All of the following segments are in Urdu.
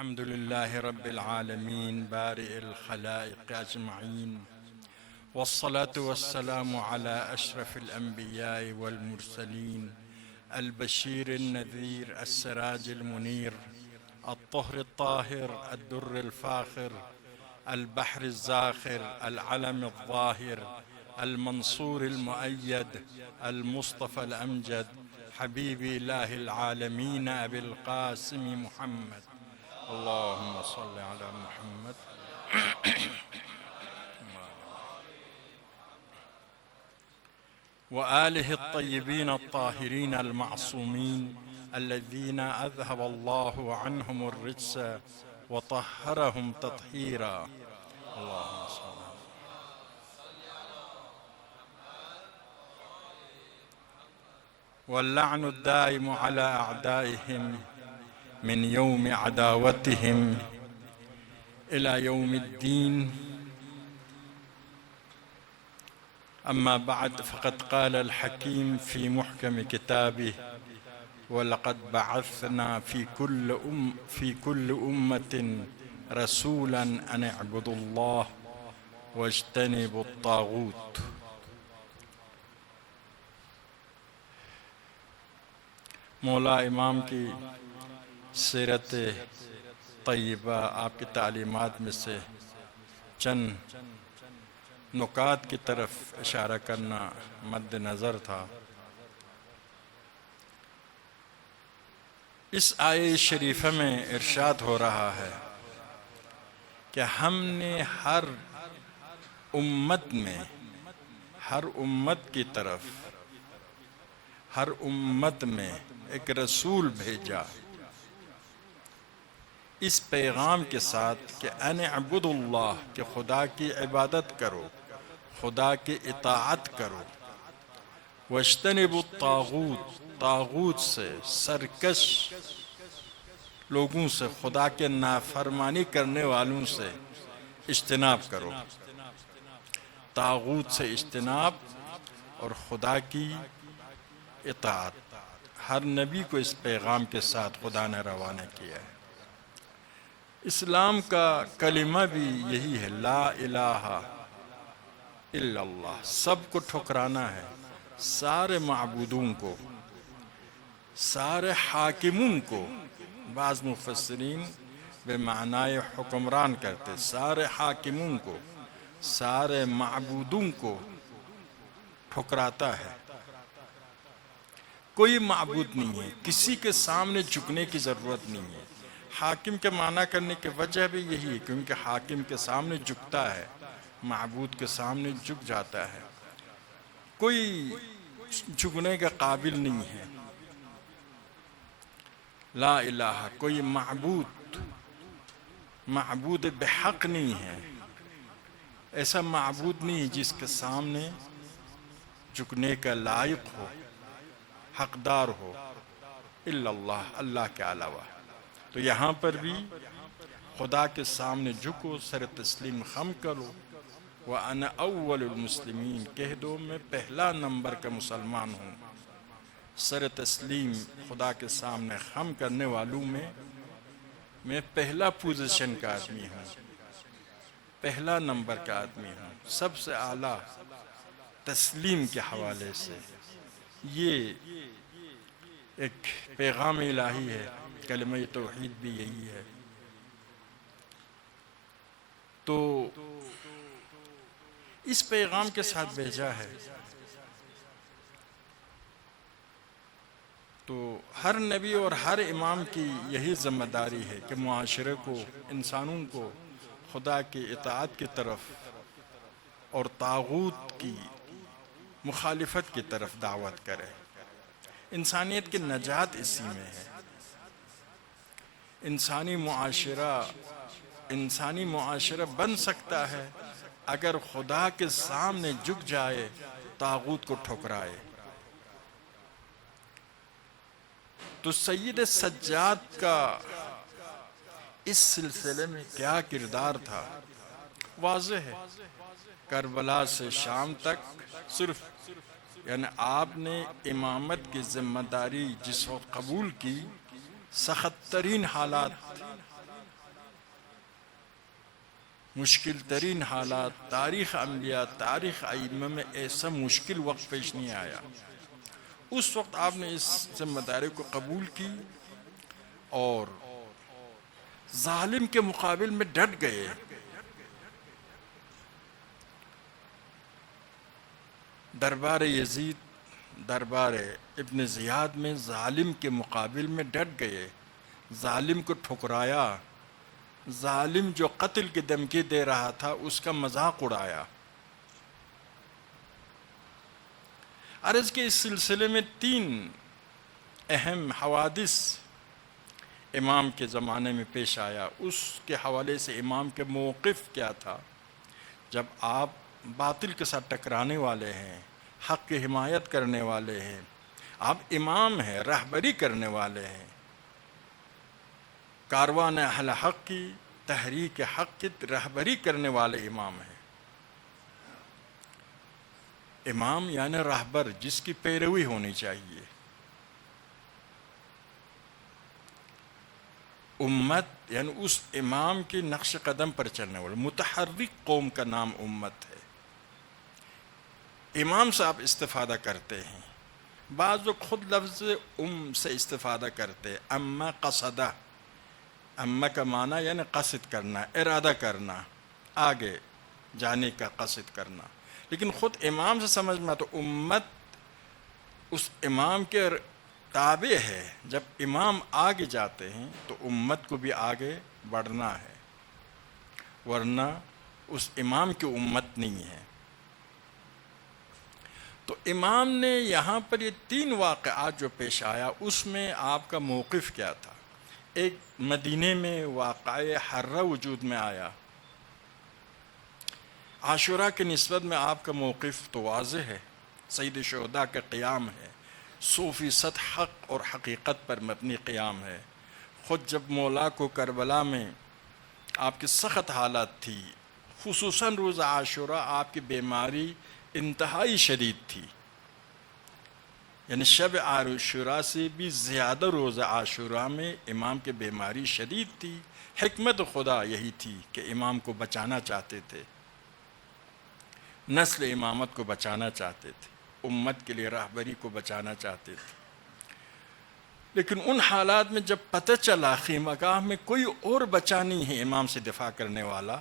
الحمد لله رب العالمين بارئ الخلائق أجمعين، والصلاة والسلام على أشرف الأنبياء والمرسلين، البشير النذير السراج المنير، الطهر الطاهر الدر الفاخر، البحر الزاخر العلم الظاهر، المنصور المؤيد المصطفى الأمجد، حبيب إله العالمين أبي القاسم محمد. اللهم صل على محمد وآله الطيبين الطاهرين المعصومين الذين أذهب الله عنهم الرجس وطهرهم تطهيرا. اللهم صل. واللعن الدائم على أعدائهم من يوم عداوتهم إلى يوم الدين. أما بعد، فقد قال الحكيم في محكم كتابه: ولقد بعثنا في كل أمة رسولا أن اعبدوا الله واجتنبوا الطاغوت. مولا امام کی سیرت طیبہ، آپ کی تعلیمات میں سے چند نکات کی طرف اشارہ کرنا مد نظر تھا۔ اس آیہ شریفہ میں ارشاد ہو رہا ہے کہ ہم نے ہر امت کی طرف، ہر امت میں ایک رسول بھیجا اس پیغام کے ساتھ کہ ان اعبدوا اللہ، کہ خدا کی عبادت کرو، خدا کی اطاعت کرو، واجتنبوا الطاغوت، طاغوت سے، سرکش لوگوں سے، خدا کے نافرمانی کرنے والوں سے اجتناب کرو۔ طاغوت سے اجتناب اور خدا کی اطاعت، ہر نبی کو اس پیغام کے ساتھ خدا نے روانہ کیا ہے۔ اسلام کا کلمہ بھی یہی ہے، لا الہ الا اللہ، سب کو ٹھکرانا ہے، سارے معبودوں کو، سارے حاکموں کو۔ بعض مفسرین بے معنی حکمران کرتے، سارے حاکموں کو، سارے معبودوں کو ٹھکراتا ہے۔ کوئی معبود نہیں ہے، کسی کے سامنے جھکنے کی ضرورت نہیں ہے۔ حاکم کے معنی کرنے کی وجہ بھی یہی ہے، کیونکہ حاکم کے سامنے جھکتا ہے، معبود کے سامنے جھک جاتا ہے۔ کوئی جھکنے کے قابل نہیں ہے۔ لا الہ، کوئی معبود بحق نہیں ہے، ایسا معبود نہیں جس کے سامنے جھکنے کا لائق ہو، حقدار ہو، الا اللہ، اللہ کے علاوہ۔ تو یہاں پر بھی خدا کے سامنے جھکو، سر تسلیم خم کرو۔ وَأَنَا أَوَّلُ الْمُسْلِمِينَ، کہہ دو میں پہلا نمبر کا مسلمان ہوں۔ سر تسلیم خدا کے سامنے خم کرنے والوں میں پہلا پوزیشن کا آدمی ہوں، پہلا نمبر کا آدمی ہوں، سب سے اعلیٰ تسلیم کے حوالے سے۔ یہ ایک پیغام الہی ہے، کلمہ توحید بھی یہی ہے۔ تو اس پیغام کے ساتھ بھیجا ہے۔ تو ہر نبی اور ہر امام کی یہی ذمہ داری ہے کہ معاشرے کو، انسانوں کو خدا کی اطاعت کی طرف اور طاغوت کی مخالفت کی طرف دعوت کرے۔ انسانیت کی نجات اسی میں ہے۔ انسانی معاشرہ بن سکتا ہے اگر خدا کے سامنے جھک جائے، طاغوت کو ٹھکرائے۔ تو سید سجاد کا اس سلسلے میں کیا کردار تھا واضح ہے۔ کربلا سے شام تک صرف، یعنی آپ نے امامت کی ذمہ داری جس وقت قبول کی، سخت ترین حالات مشکل ترین حالات، تاریخ انبیاء، تاریخ ائمہ میں ایسا مشکل وقت پیش نہیں آیا۔ اس وقت آپ نے اس ذمہ داری کو قبول کی اور ظالم کے مقابل میں ڈٹ گئے۔ دربار یزید، دربار ابن زیاد میں ظالم کے مقابل میں ڈٹ گئے، ظالم کو ٹھکرایا، ظالم جو قتل کی دھمکی دے رہا تھا اس کا مذاق اڑایا۔ عرض کے اس سلسلے میں 3 اہم حوادث امام کے زمانے میں پیش آیا، اس کے حوالے سے امام کے موقف کیا تھا۔ جب آپ باطل کے ساتھ ٹکرانے والے ہیں، حق کی حمایت کرنے والے ہیں، آپ امام ہیں، رہبری کرنے والے ہیں، کاروان اہل حق کی، تحریک حق کی رہبری کرنے والے امام ہیں۔ امام یعنی رہبر، جس کی پیروی ہونی چاہیے۔ امت یعنی اس امام کی نقش قدم پر چلنے والے، متحرک قوم کا نام امت ہے۔ امام سے آپ استفادہ کرتے ہیں، بعض لوگ خود لفظ سے استفادہ کرتے، اما قصدہ، اما کا معنی یعنی قصد کرنا، ارادہ کرنا، آگے جانے کا قصد کرنا، لیکن خود امام سے سمجھ میں تو امت اس امام کے تابع ہے۔ جب امام آگے جاتے ہیں تو امت کو بھی آگے بڑھنا ہے، ورنہ اس امام کی امت نہیں ہے۔ تو امام نے یہاں پر یہ 3 واقعات جو پیش آیا، اس میں آپ کا موقف کیا تھا؟ ایک مدینے میں واقعہ حرہ وجود میں آیا، عاشوراء کی نسبت میں آپ کا موقف تو واضح ہے، سید شہداء کا قیام ہے، 100% حق اور حقیقت پر مبنی قیام ہے۔ خود جب مولا کو کربلا میں آپ کی سخت حالت تھی، خصوصاً روز عاشوراء آپ کی بیماری انتہائی شدید تھی، یعنی شب عاشوراء سے بھی زیادہ روز عاشوراء میں امام کی بیماری شدید تھی۔ حکمت خدا یہی تھی کہ امام کو بچانا چاہتے تھے، نسل امامت کو بچانا چاہتے تھے، امت کے لیے رہبری کو بچانا چاہتے تھے۔ لیکن ان حالات میں جب پتہ چلا خیمگاہ میں کوئی اور بچا نہیں ہے امام سے دفاع کرنے والا،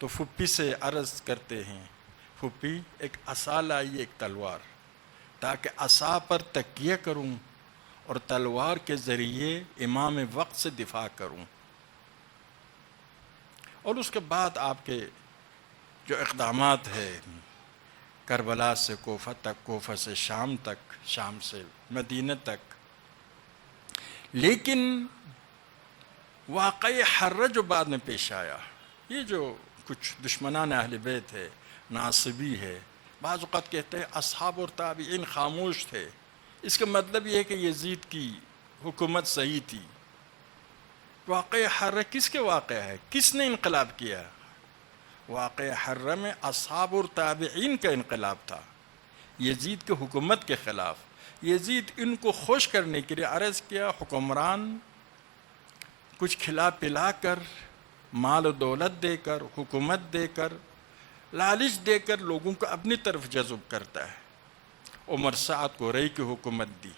تو پھپھی سے عرض کرتے ہیں، پھپھی ایک عصا لائی، ایک تلوار، تاکہ عصا پر تکیہ کروں اور تلوار کے ذریعے امام وقت سے دفاع کروں۔ اور اس کے بعد آپ کے جو اقدامات ہیں، کربلا سے کوفہ تک، کوفہ سے شام تک، شام سے مدینہ تک۔ لیکن واقعہ حرہ جو بعد میں پیش آیا، یہ جو کچھ دشمنان اہل بیت ہے، ناصبی ہے، بعض اوقات کہتے ہیں اصحاب اور تابعین خاموش تھے، اس کا مطلب یہ ہے کہ یزید کی حکومت صحیح تھی۔ واقعہ حرہ کس کے واقعہ ہے؟ کس نے انقلاب کیا؟ واقعہ حرہ میں اصحاب اور تابعین کا انقلاب تھا، یزید کی حکومت کے خلاف۔ یزید ان کو خوش کرنے کے لیے عرض کیا، حکمران کچھ کھلا پلا کر، مال و دولت دے کر، حکومت دے کر، لالچ دے کر لوگوں کو اپنی طرف جذب کرتا ہے۔ عمر سعد کو رئی کی حکومت دی۔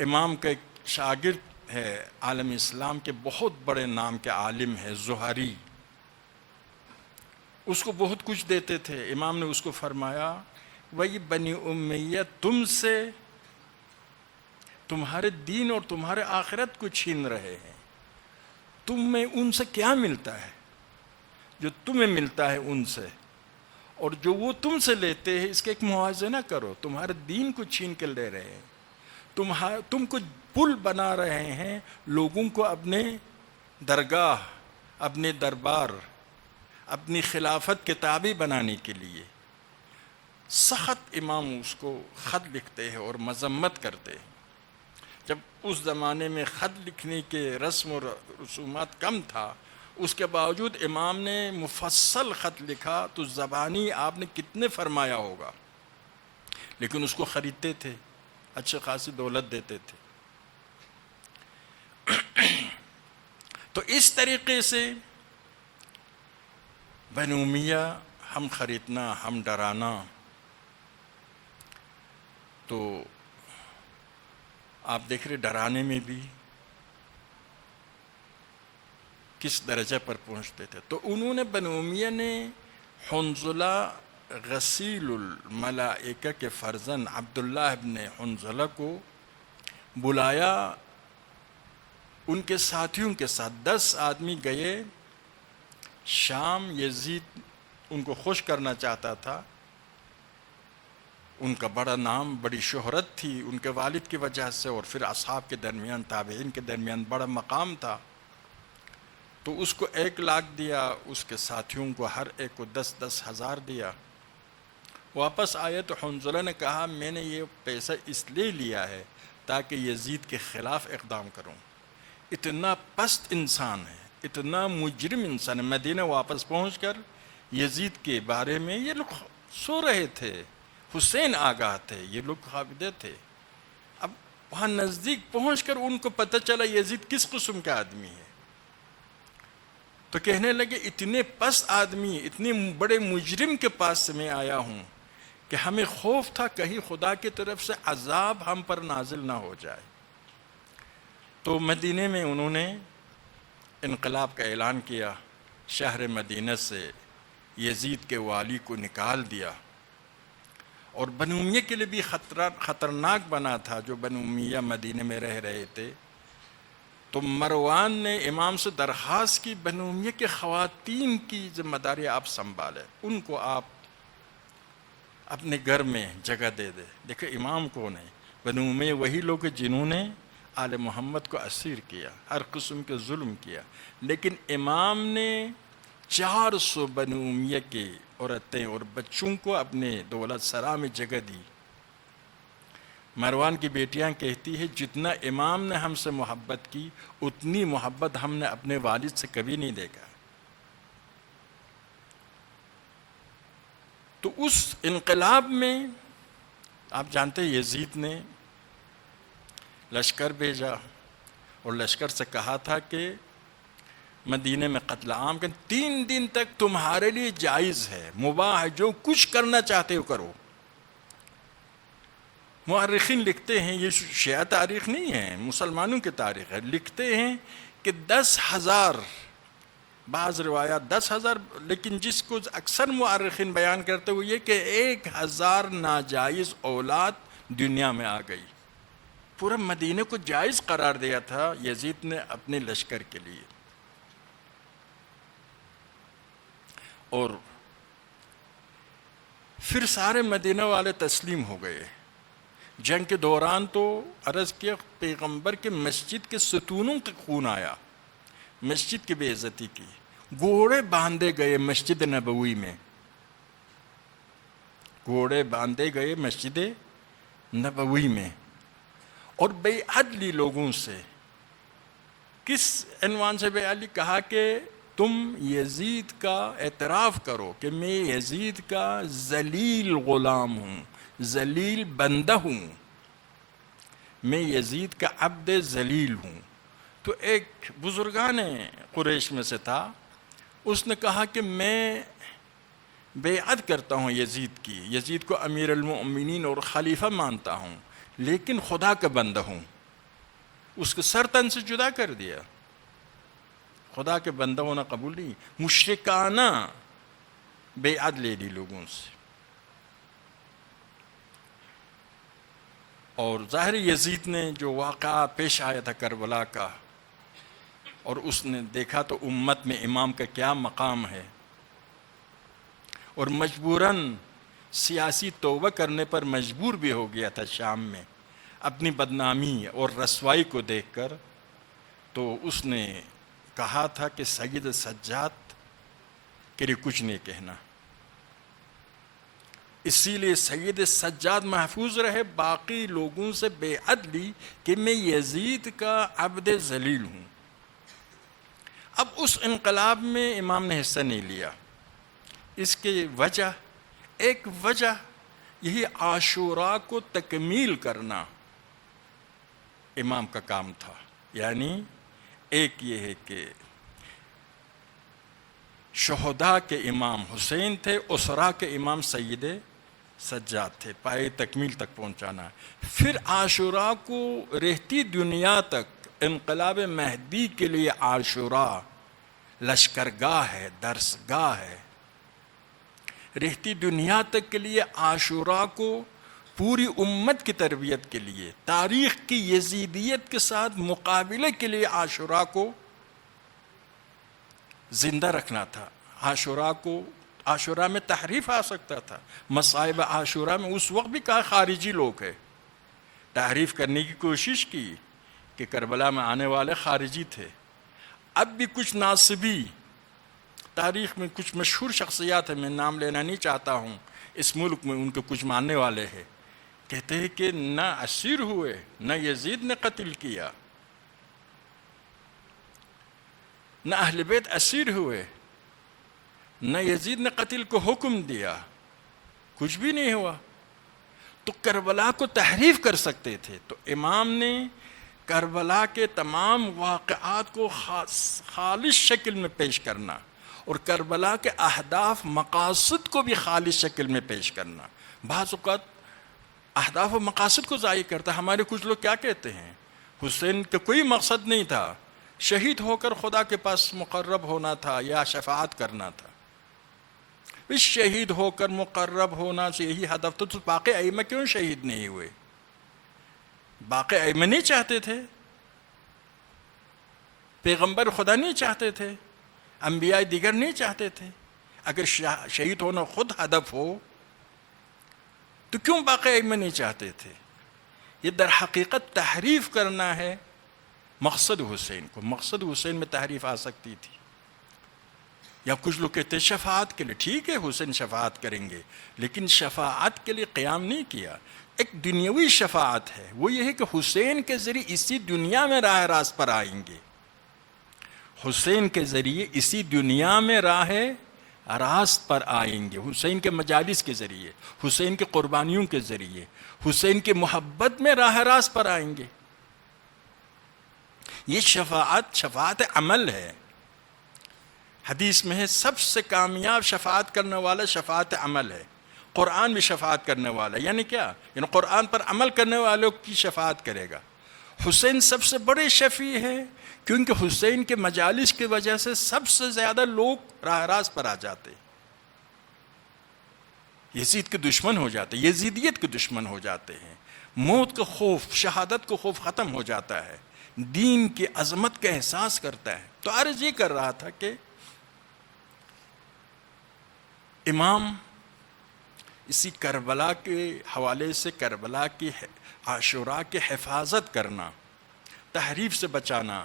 امام کا ایک شاگرد ہے، عالم اسلام کے بہت بڑے نام کے عالم ہے، زہری، اس کو بہت کچھ دیتے تھے۔ امام نے اس کو فرمایا، وہی بنی امیہ تم سے تمہارے دین اور تمہارے آخرت کو چھین رہے ہیں، تمہیں ان سے کیا ملتا ہے؟ جو تمہیں ملتا ہے ان سے اور جو وہ تم سے لیتے ہیں، اس کا ایک موازنہ کرو۔ تمہارے دین کو چھین کے لے رہے ہیں، تم کو پل بنا رہے ہیں لوگوں کو اپنے درگاہ، اپنے دربار، اپنی خلافت کے تابع بنانے کے لیے۔ سخت امام اس کو خط لکھتے ہیں اور مذمت کرتے ہیں۔ جب اس زمانے میں خط لکھنے کے رسم و رسومات کم تھا، اس کے باوجود امام نے مفصل خط لکھا، تو زبانی آپ نے کتنے فرمایا ہوگا، لیکن اس کو خریدتے تھے، اچھے خاصی دولت دیتے تھے۔ تو اس طریقے سے بنو امیہ ہم خریدنا، ہم ڈرانا، تو آپ دیکھ رہے ڈرانے میں بھی کس درجہ پر پہنچتے تھے۔ تو انہوں نے بنو امیہ نے حنظلہ غسیل الملائکہ کے فرزند عبداللہ ابن حنظلہ کو بلایا، ان کے ساتھیوں کے ساتھ 10 آدمی گئے شام۔ یزید ان کو خوش کرنا چاہتا تھا، ان کا بڑا نام، بڑی شہرت تھی ان کے والد کی وجہ سے، اور پھر اصحاب کے درمیان، تابعین کے درمیان بڑا مقام تھا، تو اس کو 1,00,000 دیا، اس کے ساتھیوں کو ہر ایک کو 10-10 ہزار دیا۔ واپس آئے تو حنظلہ نے کہا میں نے یہ پیسہ اس لیے لیا ہے تاکہ یزید کے خلاف اقدام کروں۔ اتنا پست انسان ہے، اتنا مجرم انسان ہے۔ مدینہ واپس پہنچ کر یزید کے بارے میں، یہ لوگ سو رہے تھے، حسین آگاہ تھے، یہ لوگ خافدہ تھے۔ اب وہاں نزدیک پہنچ کر ان کو پتہ چلا یزید کس قسم کا آدمی ہے، تو کہنے لگے اتنے پست آدمی، اتنے بڑے مجرم کے پاس سے میں آیا ہوں کہ ہمیں خوف تھا کہیں خدا کی طرف سے عذاب ہم پر نازل نہ ہو جائے۔ تو مدینے میں انہوں نے انقلاب کا اعلان کیا، شہر مدینہ سے یزید کے والی کو نکال دیا، اور بنو امیہ کے لیے بھی خطرناک بنا تھا جو بنو امیہ مدینہ میں رہ رہے تھے۔ تو مروان نے امام سے درخواست کی بنو امیہ کے خواتین کی ذمہ داری آپ سنبھالیں، ان کو آپ اپنے گھر میں جگہ دے دے۔ دیکھو امام کون ہے؟ بنو امیہ وہی لوگ جنہوں نے آل محمد کو اسیر کیا، ہر قسم کے ظلم کیا، لیکن امام نے 400 بنو امیہ کے عورتیں اور بچوں کو اپنے دولت سرا میں جگہ دی۔ مروان کی بیٹیاں کہتی ہے جتنا امام نے ہم سے محبت کی اتنی محبت ہم نے اپنے والد سے کبھی نہیں دیکھا۔ تو اس انقلاب میں آپ جانتے ہیں یزید نے لشکر بھیجا، اور لشکر سے کہا تھا کہ مدینے میں قتل عام کر، 3 دن تک تمہارے لیے جائز ہے، مباح ہے، جو کچھ کرنا چاہتے ہو کرو۔ مورخین لکھتے ہیں، یہ شیعہ تاریخ نہیں ہے، مسلمانوں کی تاریخ ہے، لکھتے ہیں کہ 10,000، بعض روایات 10,000، لیکن جس کو اکثر مورخین بیان کرتے ہوئے یہ کہ 1,000 ناجائز اولاد دنیا میں آ گئی۔ پورا مدینہ کو جائز قرار دیا تھا یزید نے اپنے لشکر کے لیے، اور پھر سارے مدینہ والے تسلیم ہو گئے۔ جنگ کے دوران تو عرض کیا پیغمبر کے مسجد کے ستونوں کے خون آیا، مسجد کی بے عزتی کی، گھوڑے باندھے گئے مسجد نبوی میں، گھوڑے باندھے گئے مسجد نبوی میں، اور بیعت لی لوگوں سے۔ کس عنوان سے بیعت لی؟ کہا کہ تم یزید کا اعتراف کرو کہ میں یزید کا ذلیل غلام ہوں، ذلیل بندہ ہوں، میں یزید کا عبد ذلیل ہوں۔ تو ایک بزرگان قریش میں سے تھا، اس نے کہا کہ میں بیعت کرتا ہوں یزید کی، یزید کو امیر المؤمنین اور خلیفہ مانتا ہوں، لیکن خدا کا بندہ ہوں۔ اس کو سر تن سے جدا کر دیا، خدا کے بندہ ہونا قبول نہیں، مشرکانہ بیعت لے لی لوگوں سے۔ اور ظاہر یزید نے جو واقعہ پیش آیا تھا کربلا کا، اور اس نے دیکھا تو امت میں امام کا کیا مقام ہے، اور مجبوراً سیاسی توبہ کرنے پر مجبور بھی ہو گیا تھا شام میں، اپنی بدنامی اور رسوائی کو دیکھ کر۔ تو اس نے کہا تھا کہ سید سجاد کے لیے کچھ نہیں کہنا، اسی لیے سید سجاد محفوظ رہے، باقی لوگوں سے بیعت لی کہ میں یزید کا عبد ذلیل ہوں۔ اب اس انقلاب میں امام نے حصہ نہیں لیا، اس کی وجہ، ایک وجہ یہی عاشوراء کو تکمیل کرنا امام کا کام تھا۔ یعنی ایک یہ ہے کہ شہداء کے امام حسین تھے، اسرا کے امام سید سجاد تھے، پائے تکمیل تک پہنچانا ہے۔ پھر عاشوراء کو رہتی دنیا تک انقلاب مہدی کے لیے عاشوراء لشکرگاہ ہے، درسگاہ ہے۔ رہتی دنیا تک کے لیے عاشوراء کو پوری امت کی تربیت کے لیے، تاریخ کی یزیدیت کے ساتھ مقابلے کے لیے عاشوراء کو زندہ رکھنا تھا۔ عاشوراء میں تحریف آ سکتا تھا۔ مصائب عاشوراء میں اس وقت بھی کہا خارجی لوگ ہیں، تحریف کرنے کی کوشش کی کہ کربلا میں آنے والے خارجی تھے۔ اب بھی کچھ ناصبی تاریخ میں کچھ مشہور شخصیات ہیں، میں نام لینا نہیں چاہتا ہوں، اس ملک میں ان کے کچھ ماننے والے ہیں، کہتے ہیں کہ نہ اسیر ہوئے، نہ یزید نے قتل کیا، نہ اہل بیت اسیر ہوئے، نہ یزید نے قتل کو حکم دیا، کچھ بھی نہیں ہوا۔ تو کربلا کو تحریف کر سکتے تھے، تو امام نے کربلا کے تمام واقعات کو خالص شکل میں پیش کرنا اور کربلا کے اہداف مقاصد کو بھی خالص شکل میں پیش کرنا۔ بعض اوقات اہداف و مقاصد کو ضائع کرتا ہے۔ ہمارے کچھ لوگ کیا کہتے ہیں، حسین کا کوئی مقصد نہیں تھا، شہید ہو کر خدا کے پاس مقرب ہونا تھا یا شفاعت کرنا تھا۔ اس شہید ہو کر مقرب ہونا سے یہی ہدف تو باقی ائمہ کیوں شہید نہیں ہوئے؟ باقی ائمہ نہیں چاہتے تھے، پیغمبر خدا نہیں چاہتے تھے، انبیاء دیگر نہیں چاہتے تھے؟ اگر شہید ہونا خود ہدف ہو تو کیوں باقی ائمہ نہیں چاہتے تھے؟ یہ در حقیقت تحریف کرنا ہے مقصد حسین کو۔ مقصد حسین میں تحریف آ سکتی تھی۔ یا کچھ لوگ کہتے ہیں شفاعت کے لیے، ٹھیک ہے حسین شفاعت کریں گے، لیکن شفاعت کے لیے قیام نہیں کیا۔ ایک دنیاوی شفاعت ہے، وہ یہ ہے کہ حسین کے ذریعے اسی دنیا میں راہ راست پر آئیں گے، حسین کے ذریعے اسی دنیا میں راہ راست پر آئیں گے، حسین کے مجالس کے ذریعے، حسین کے قربانیوں کے ذریعے، حسین کے محبت میں راہ راست پر آئیں گے۔ یہ شفاعت عمل ہے۔ حدیث میں ہے سب سے کامیاب شفاعت کرنے والا شفاعت عمل ہے۔ قرآن بھی شفاعت کرنے والا ہے، یعنی کیا؟ یعنی قرآن پر عمل کرنے والوں کی شفاعت کرے گا۔ حسین سب سے بڑے شفیع ہے، کیونکہ حسین کے مجالس کی وجہ سے سب سے زیادہ لوگ راہ راست پر آ جاتے، یزید کے دشمن ہو جاتے، یزیدیت کے دشمن ہو جاتے ہیں، موت کا خوف، شہادت کا خوف ختم ہو جاتا ہے، دین کی عظمت کا احساس کرتا ہے۔ تو عرض یہ کر رہا تھا کہ امام اسی کربلا کے حوالے سے کربلا کی عاشوراء کی حفاظت کرنا، تحریف سے بچانا،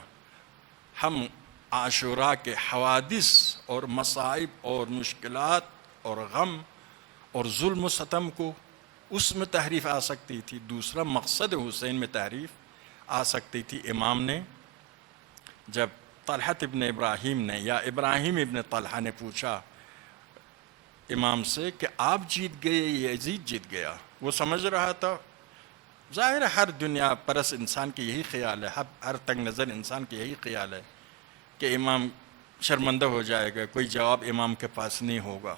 ہم عاشوراء کے حوادث اور مصائب اور مشکلات اور غم اور ظلم و ستم کو، اس میں تحریف آ سکتی تھی۔ دوسرا مقصد حسین میں تحریف آ سکتی تھی۔ امام نے جب طلحہ ابن ابراہیم نے یا ابراہیم ابن طلحہ نے پوچھا امام سے کہ آپ جیت گئے، یزید جیت گیا، وہ سمجھ رہا تھا، ظاہر ہے ہر دنیا پرست انسان کی یہی خیال ہے، ہر تنگ نظر انسان کی یہی خیال ہے کہ امام شرمندہ ہو جائے گا، کوئی جواب امام کے پاس نہیں ہوگا۔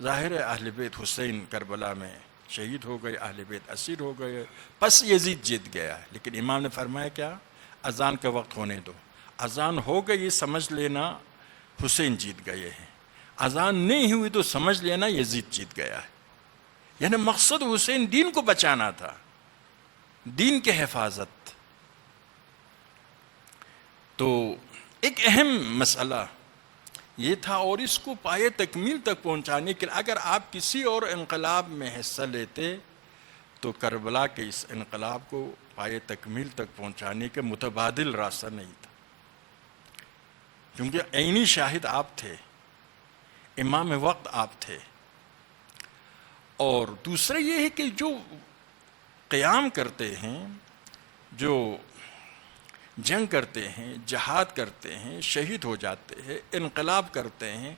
ظاہر ہے اہل بیت حسین کربلا میں شہید ہو گئے، اہل بیت اسیر ہو گئے، پس یزید جیت گیا۔ لیکن امام نے فرمایا کیا؟ اذان کا وقت ہونے دو، اذان ہو گئی سمجھ لینا حسین جیت گئے ہیں، اذان نہیں ہوئی تو سمجھ لینا یزید جیت گیا ہے۔ یعنی مقصد حسین دین کو بچانا تھا، دین کی حفاظت۔ تو ایک اہم مسئلہ یہ تھا، اور اس کو پائے تکمیل تک پہنچانے کے لیے اگر آپ کسی اور انقلاب میں حصہ لیتے تو کربلا کے اس انقلاب کو پائے تکمیل تک پہنچانے کے متبادل راستہ نہیں تھا، کیونکہ عینی شاہد آپ تھے، امام وقت آپ تھے۔ اور دوسرا یہ ہے کہ جو قیام کرتے ہیں، جو جنگ کرتے ہیں، جہاد کرتے ہیں، شہید ہو جاتے ہیں، انقلاب کرتے ہیں،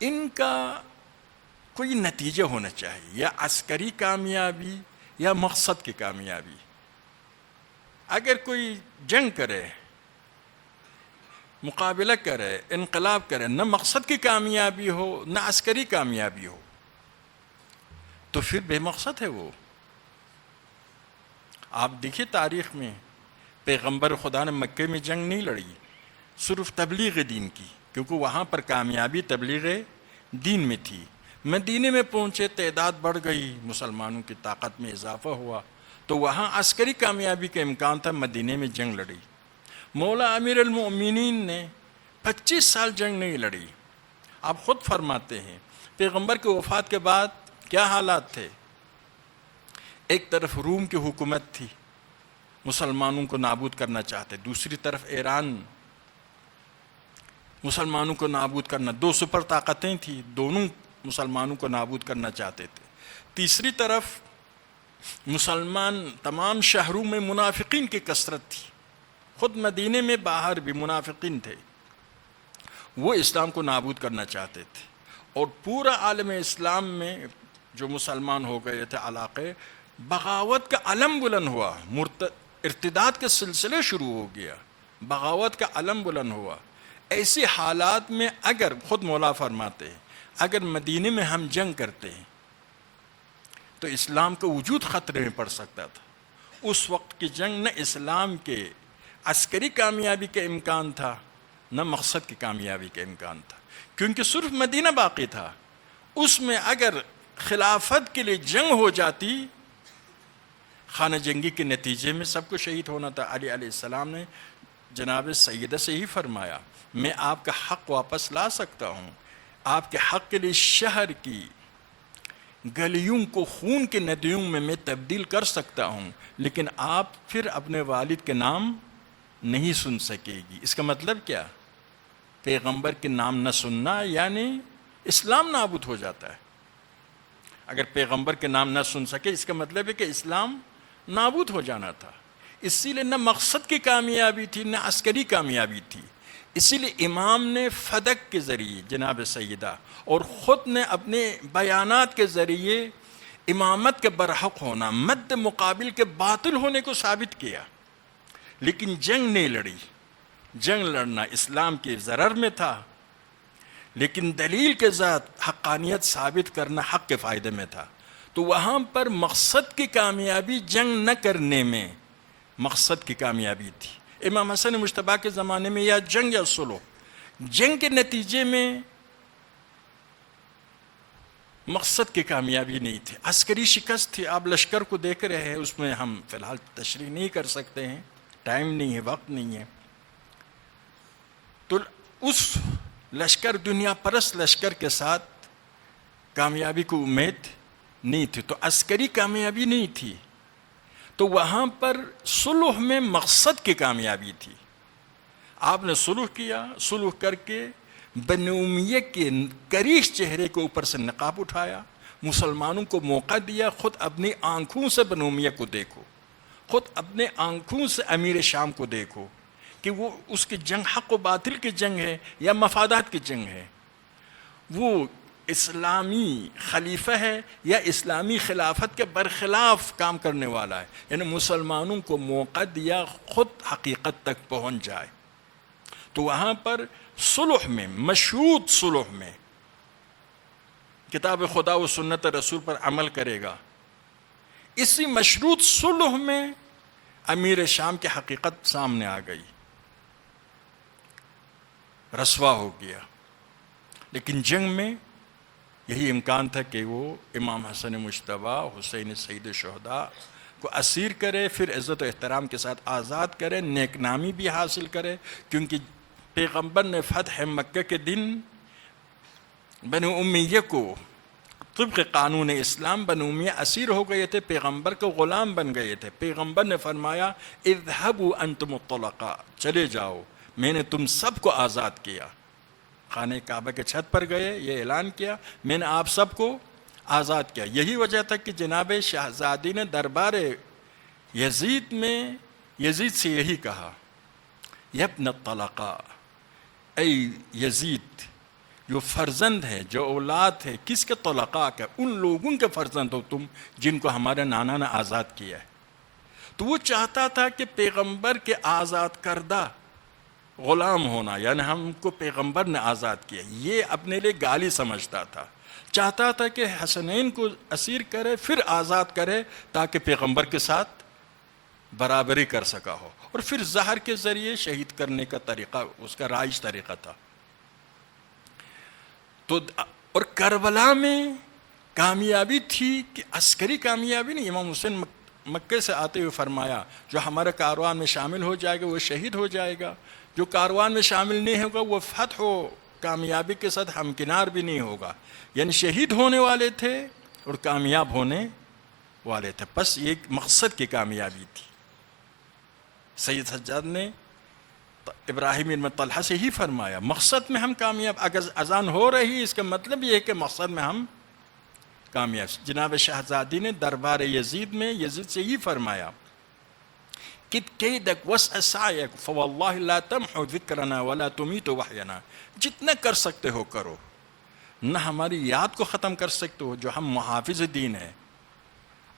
ان کا کوئی نتیجہ ہونا چاہیے، یا عسکری کامیابی یا مقصد کی کامیابی۔ اگر کوئی جنگ کرے، مقابلہ کرے، انقلاب کرے، نہ مقصد کی کامیابی ہو نہ عسکری کامیابی ہو، تو پھر بے مقصد ہے وہ۔ آپ دیکھیے تاریخ میں پیغمبر خدا نے مکے میں جنگ نہیں لڑی، صرف تبلیغ دین کی، کیونکہ وہاں پر کامیابی تبلیغ دین میں تھی۔ مدینے میں پہنچے، تعداد بڑھ گئی، مسلمانوں کی طاقت میں اضافہ ہوا، تو وہاں عسکری کامیابی کا امکان تھا، مدینے میں جنگ لڑی۔ مولا امیر المؤمنین نے 25 سال جنگ نہیں لڑی۔ آپ خود فرماتے ہیں پیغمبر کی وفات کے بعد کیا حالات تھے؟ ایک طرف روم کی حکومت تھی، مسلمانوں کو نابود کرنا چاہتے، دوسری طرف ایران مسلمانوں کو نابود کرنا، دو سپر طاقتیں تھیں، دونوں مسلمانوں کو نابود کرنا چاہتے تھے۔ تیسری طرف مسلمان تمام شہروں میں منافقین کی کثرت تھی، خود مدینے میں باہر بھی منافقین تھے، وہ اسلام کو نابود کرنا چاہتے تھے، اور پورا عالم اسلام میں جو مسلمان ہو گئے تھے علاقے، بغاوت کا علم بلند ہوا، ارتداد کے سلسلے شروع ہو گیا، بغاوت کا علم بلند ہوا۔ ایسی حالات میں اگر خود مولا فرماتے ہیں اگر مدینے میں ہم جنگ کرتے ہیں تو اسلام کا وجود خطرے میں پڑ سکتا تھا۔ اس وقت کی جنگ نہ اسلام کے عسکری کامیابی کا امکان تھا نہ مقصد کی کامیابی کا امکان تھا، کیونکہ صرف مدینہ باقی تھا۔ اس میں اگر خلافت کے لیے جنگ ہو جاتی، خانہ جنگی کے نتیجے میں سب کو شہید ہونا تھا۔ علی علیہ السلام نے جناب سیدہ سے ہی فرمایا، میں آپ کا حق واپس لا سکتا ہوں، آپ کے حق کے لیے شہر کی گلیوں کو خون کے ندیوں میں میں تبدیل کر سکتا ہوں، لیکن آپ پھر اپنے والد کے نام نہیں سن سکے گی۔ اس کا مطلب کیا؟ پیغمبر کے نام نہ سننا یعنی اسلام نابود ہو جاتا ہے۔ اگر پیغمبر کے نام نہ سن سکے، اس کا مطلب ہے کہ اسلام نابود ہو جانا تھا۔ اسی لیے نہ مقصد کی کامیابی تھی نہ عسکری کامیابی تھی۔ اسی لیے امام نے فدق کے ذریعے جناب سیدہ اور خود نے اپنے بیانات کے ذریعے امامت کے برحق ہونا، مد مقابل کے باطل ہونے کو ثابت کیا، لیکن جنگ نہیں لڑی۔ جنگ لڑنا اسلام کے ضرر میں تھا، لیکن دلیل کے ذات حقانیت ثابت کرنا حق کے فائدے میں تھا۔ تو وہاں پر مقصد کی کامیابی جنگ نہ کرنے میں مقصد کی کامیابی تھی۔ امام حسن مجتبیٰ کے زمانے میں یا جنگ یا صلح، جنگ کے نتیجے میں مقصد کی کامیابی نہیں تھی، عسکری شکست تھی۔ آپ لشکر کو دیکھ رہے ہیں، اس میں ہم فی الحال تشریح نہیں کر سکتے ہیں، ٹائم نہیں ہے، وقت نہیں ہے۔ تو اس لشکر، دنیا پرست لشکر کے ساتھ کامیابی کو امید نہیں تھی، تو عسکری کامیابی نہیں تھی، تو وہاں پر صلح میں مقصد کی کامیابی تھی۔ آپ نے صلح کیا، صلح کر کے بنو امیہ کے کریش چہرے کے اوپر سے نقاب اٹھایا، مسلمانوں کو موقع دیا، خود اپنی آنکھوں سے بنو امیہ کو دیکھو، خود اپنے آنکھوں سے امیر شام کو دیکھو کہ وہ اس کی جنگ حق و باطل کی جنگ ہے یا مفادات کی جنگ ہے، وہ اسلامی خلیفہ ہے یا اسلامی خلافت کے برخلاف کام کرنے والا ہے۔ یعنی مسلمانوں کو موقع دیا خود حقیقت تک پہنچ جائے۔ تو وہاں پر صلح میں، مشروط صلح میں، کتاب خدا و سنت رسول پر عمل کرے گا، اسی مشروط صلح میں امیر شام کی حقیقت سامنے آ گئی، رسوا ہو گیا۔ لیکن جنگ میں یہی امکان تھا کہ وہ امام حسن مجتبیٰ، حسین سید الشہداء کو اسیر کرے، پھر عزت و احترام کے ساتھ آزاد کرے، نیک نامی بھی حاصل کرے، کیونکہ پیغمبر نے فتح مکہ کے دن بنو امیہ کو طبق قانون اسلام بنو امیہ اسیر ہو گئے تھے، پیغمبر کے غلام بن گئے تھے۔ پیغمبر نے فرمایا اذهبوا انتم الطلقاء، چلے جاؤ، میں نے تم سب کو آزاد کیا۔ خانہ کعبہ کے چھت پر گئے، یہ اعلان کیا میں نے آپ سب کو آزاد کیا۔ یہی وجہ تھا کہ جناب شہزادی نے دربار یزید میں یزید سے یہی کہا، یا ابن الطلقاء، اے یزید، جو فرزند ہے، جو اولاد ہے، کس کے طلقاء کا؟ ان لوگوں کے فرزند ہو تم جن کو ہمارے نانا نے آزاد کیا ہے۔ تو وہ چاہتا تھا کہ پیغمبر کے آزاد کردہ غلام ہونا یعنی ہم کو پیغمبر نے آزاد کیا، یہ اپنے لیے گالی سمجھتا تھا، چاہتا تھا کہ حسنین کو اسیر کرے پھر آزاد کرے تاکہ پیغمبر کے ساتھ برابری کر سکا ہو، اور پھر زہر کے ذریعے شہید کرنے کا طریقہ اس کا رائج طریقہ تھا۔ تو اور کربلا میں کامیابی تھی کہ عسکری کامیابی نہیں، امام حسین مکے سے آتے ہوئے فرمایا جو ہمارے کاروان میں شامل ہو جائے گا وہ شہید ہو جائے گا، جو کاروان میں شامل نہیں ہوگا وہ فتح و کامیابی کے ساتھ ہمکنار بھی نہیں ہوگا، یعنی شہید ہونے والے تھے اور کامیاب ہونے والے تھے، بس یہ ایک مقصد کی کامیابی تھی۔ سید سجاد نے ابراہیم بن طلحہ سے ہی فرمایا مقصد میں ہم کامیاب، اگر اذان ہو رہی اس کا مطلب یہ ہے کہ مقصد میں ہم کامیاب۔ جناب شہزادی نے دربار یزید میں یزید سے ہی فرمایا کد کیدک وسع سعیک فواللہ لا تمحو ذکرنا ولا تمیت وحینا، جتنا کر سکتے ہو کرو، نہ ہماری یاد کو ختم کر سکتے ہو جو ہم محافظ دین ہے،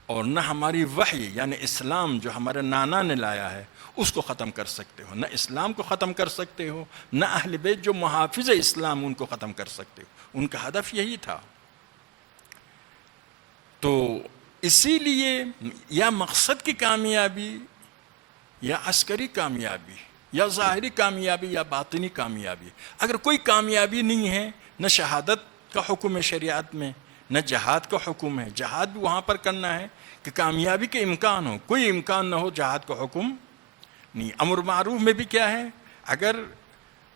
اور نہ ہماری وحی یعنی اسلام جو ہمارے نانا نے لایا ہے اس کو ختم کر سکتے ہو، نہ اسلام کو ختم کر سکتے ہو، نہ اہل بیت جو محافظ اسلام ان کو ختم کر سکتے ہو۔ ان کا ہدف یہی تھا۔ تو اسی لیے یا مقصد کی کامیابی یا عسکری کامیابی یا ظاہری کامیابی یا باطنی کامیابی، اگر کوئی کامیابی نہیں ہے، نہ شہادت کا حکم ہے شریعت میں، نہ جہاد کا حکم ہے، جہاد بھی وہاں پر کرنا ہے کہ کامیابی کے امکان ہو، کوئی امکان نہ ہو جہاد کا حکم نہیں۔ امر معروف میں بھی کیا ہے، اگر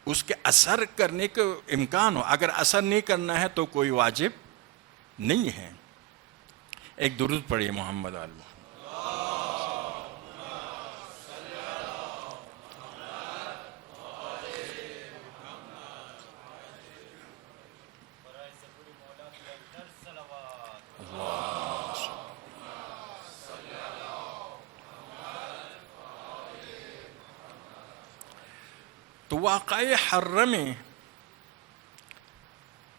اس کے اثر کرنے کا امکان ہو، اگر اثر نہیں کرنا ہے تو کوئی واجب نہیں ہے۔ ایک درود پڑھیے محمد آل محمد۔ تو واقعی حرہ میں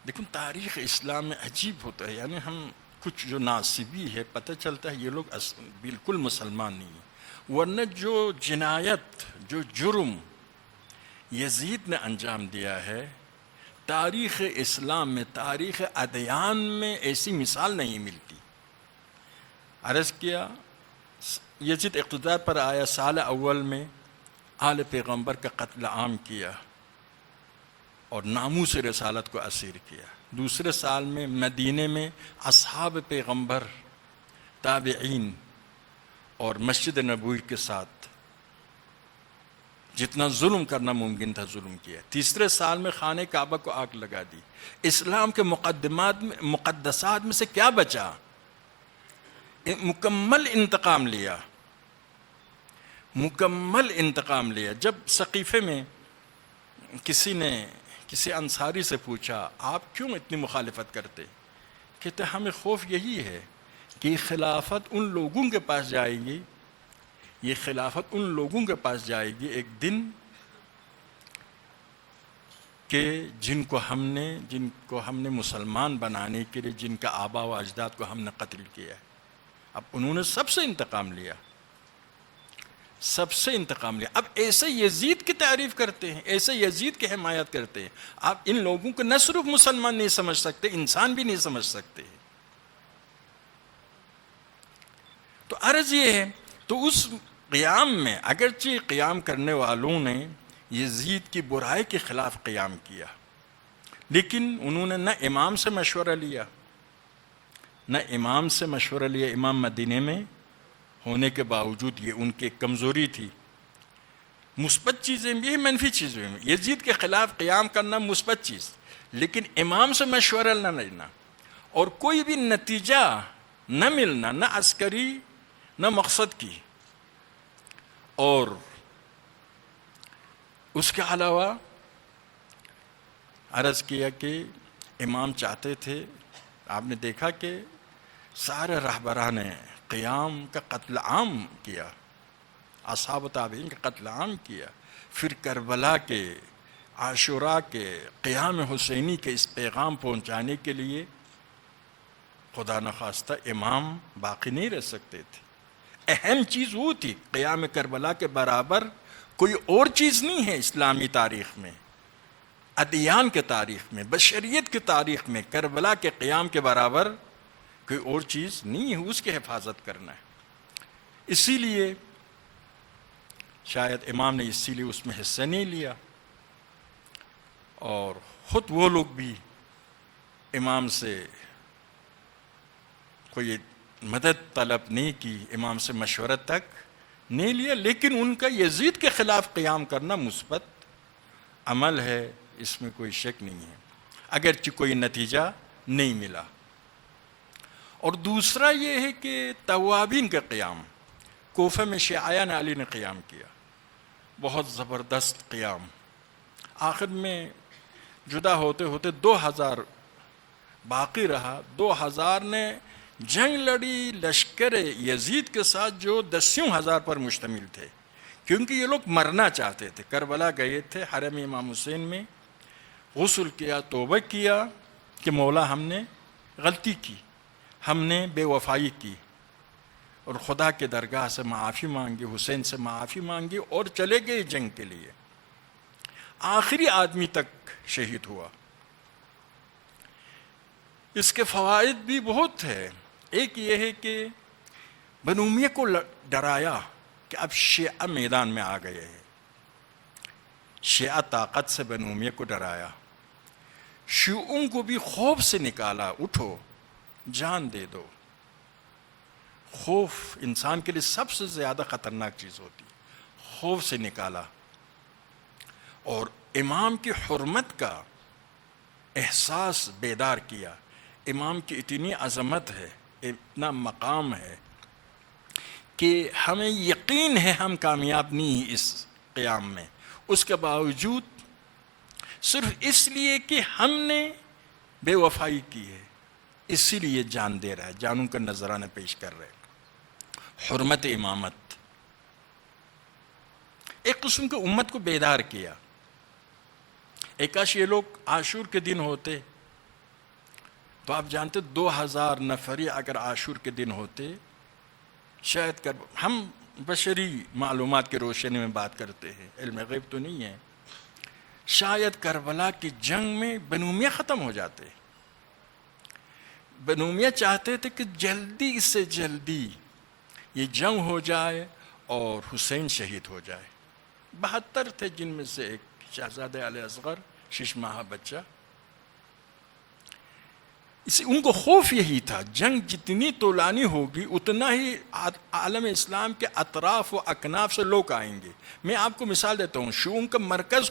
لیکن تاریخ اسلام میں عجیب ہوتا ہے، یعنی ہم کچھ جو ناصبی ہے پتہ چلتا ہے یہ لوگ بالکل مسلمان نہیں ہیں، ورنہ جو جنایت جو جرم یزید نے انجام دیا ہے تاریخ اسلام میں، تاریخ ادیان میں ایسی مثال نہیں ملتی۔ عرض کیا یزید اقتدار پر آیا، سال اول میں آل پیغمبر کا قتل عام کیا اور ناموس رسالت کو اسیر کیا۔ دوسرے سال میں مدینے میں اصحاب پیغمبر، تابعین اور مسجد نبوی کے ساتھ جتنا ظلم کرنا ممکن تھا ظلم کیا۔ تیسرے سال میں خانہ کعبہ کو آگ لگا دی۔ اسلام کے مقدسات میں سے کیا بچا؟ مکمل انتقام لیا، مکمل انتقام لیا۔ جب سقیفے میں کسی نے کسی انصاری سے پوچھا آپ کیوں اتنی مخالفت کرتے، کہتے ہمیں خوف یہی ہے کہ خلافت ان لوگوں کے پاس جائے گی، یہ خلافت ان لوگوں کے پاس جائے گی ایک دن کہ جن کو ہم نے مسلمان بنانے کے لیے جن کا آبا و اجداد کو ہم نے قتل کیا ہے۔ اب انہوں نے سب سے انتقام لیا، سب سے انتقام لیا۔ اب ایسے یزید کی تعریف کرتے ہیں، ایسے یزید کی حمایت کرتے ہیں۔ آپ ان لوگوں کو نہ صرف مسلمان نہیں سمجھ سکتے، انسان بھی نہیں سمجھ سکتے۔ تو عرض یہ ہے، تو اس قیام میں اگرچہ قیام کرنے والوں نے یزید کی برائی کے خلاف قیام کیا، لیکن انہوں نے نہ امام سے مشورہ لیا، نہ امام سے مشورہ لیا۔ امام مدینے میں ہونے کے باوجود یہ ان کی کمزوری تھی۔ مثبت چیزیں بھی منفی چیزیں بھی، یزید کے خلاف قیام کرنا مثبت چیز، لیکن امام سے مشورہ نہ لینا اور کوئی بھی نتیجہ نہ ملنا، نہ عسکری نہ مقصد کی۔ اور اس کے علاوہ عرض کیا کہ امام چاہتے تھے، آپ نے دیکھا کہ سارے رہبران نے قیام کا قتل عام کیا، اصحاب و تابعین کا قتل عام کیا، پھر کربلا کے، عاشوراء کے، قیام حسینی کے اس پیغام پہنچانے کے لیے خدا نخواستہ امام باقی نہیں رہ سکتے تھے۔ اہم چیز وہ تھی، قیام کربلا کے برابر کوئی اور چیز نہیں ہے اسلامی تاریخ میں، ادیان کے تاریخ میں، بشریت کی تاریخ میں کربلا کے قیام کے برابر کوئی اور چیز نہیں ہے، اس کی حفاظت کرنا ہے۔ اسی لیے شاید امام نے اسی لیے اس میں حصہ نہیں لیا، اور خود وہ لوگ بھی امام سے کوئی مدد طلب نہیں کی، امام سے مشورہ تک نہیں لیا، لیکن ان کا یزید کے خلاف قیام کرنا مثبت عمل ہے، اس میں کوئی شک نہیں ہے، اگرچہ کوئی نتیجہ نہیں ملا۔ اور دوسرا یہ ہے کہ توابین کا قیام، کوفہ میں شیعیان علی نے قیام کیا، بہت زبردست قیام، آخر میں جدا ہوتے ہوتے 2000 باقی رہا، 2000 نے جنگ لڑی لشکر یزید کے ساتھ جو 10,000 پر مشتمل تھے، کیونکہ یہ لوگ مرنا چاہتے تھے۔ کربلا گئے تھے، حرم امام حسین میں غسل کیا، توبہ کیا کہ مولا ہم نے غلطی کی، ہم نے بے وفائی کی، اور خدا کے درگاہ سے معافی مانگی، حسین سے معافی مانگی، اور چلے گئے جنگ کے لیے۔ آخری آدمی تک شہید ہوا۔ اس کے فوائد بھی بہت ہے۔ ایک یہ ہے کہ بنو امیہ کو ڈرایا کہ اب شیعہ میدان میں آ گئے ہیں، شیعہ طاقت سے بنو امیہ کو ڈرایا، شیعوں کو بھی خوف سے نکالا، اٹھو جان دے دو۔ خوف انسان کے لیے سب سے زیادہ خطرناک چیز ہوتی، خوف سے نکالا، اور امام کی حرمت کا احساس بیدار کیا۔ امام کی اتنی عظمت ہے، اتنا مقام ہے کہ ہمیں یقین ہے ہم کامیاب نہیں اس قیام میں، اس کے باوجود صرف اس لیے کہ ہم نے بے وفائی کی ہے، اسی لیے جان دے رہا ہے، جانوں کا نذرانہ پیش کر رہے۔ حرمت امامت ایک قسم کی امت کو بیدار کیا۔ ایک کاش یہ لوگ عاشور کے دن ہوتے تو آپ جانتے 2000 نفری اگر عاشور کے دن ہوتے، شاید ہم بشری معلومات کی روشنی میں بات کرتے ہیں، علم غیب تو نہیں ہے، شاید کربلا کی جنگ میں بنو امیہ ختم ہو جاتے۔ بنو امیہ چاہتے تھے کہ جلدی سے جلدی یہ جنگ ہو جائے اور حسین شہید ہو جائے۔ 72 تھے، جن میں سے ایک شہزادہ علی اصغر 6 ماہ بچہ۔ ان کو خوف یہی تھا، جنگ جتنی طولانی ہوگی اتنا ہی عالم اسلام کے اطراف و اکناف سے لوگ آئیں گے۔ میں آپ کو مثال دیتا ہوں، شیعوں کا مرکز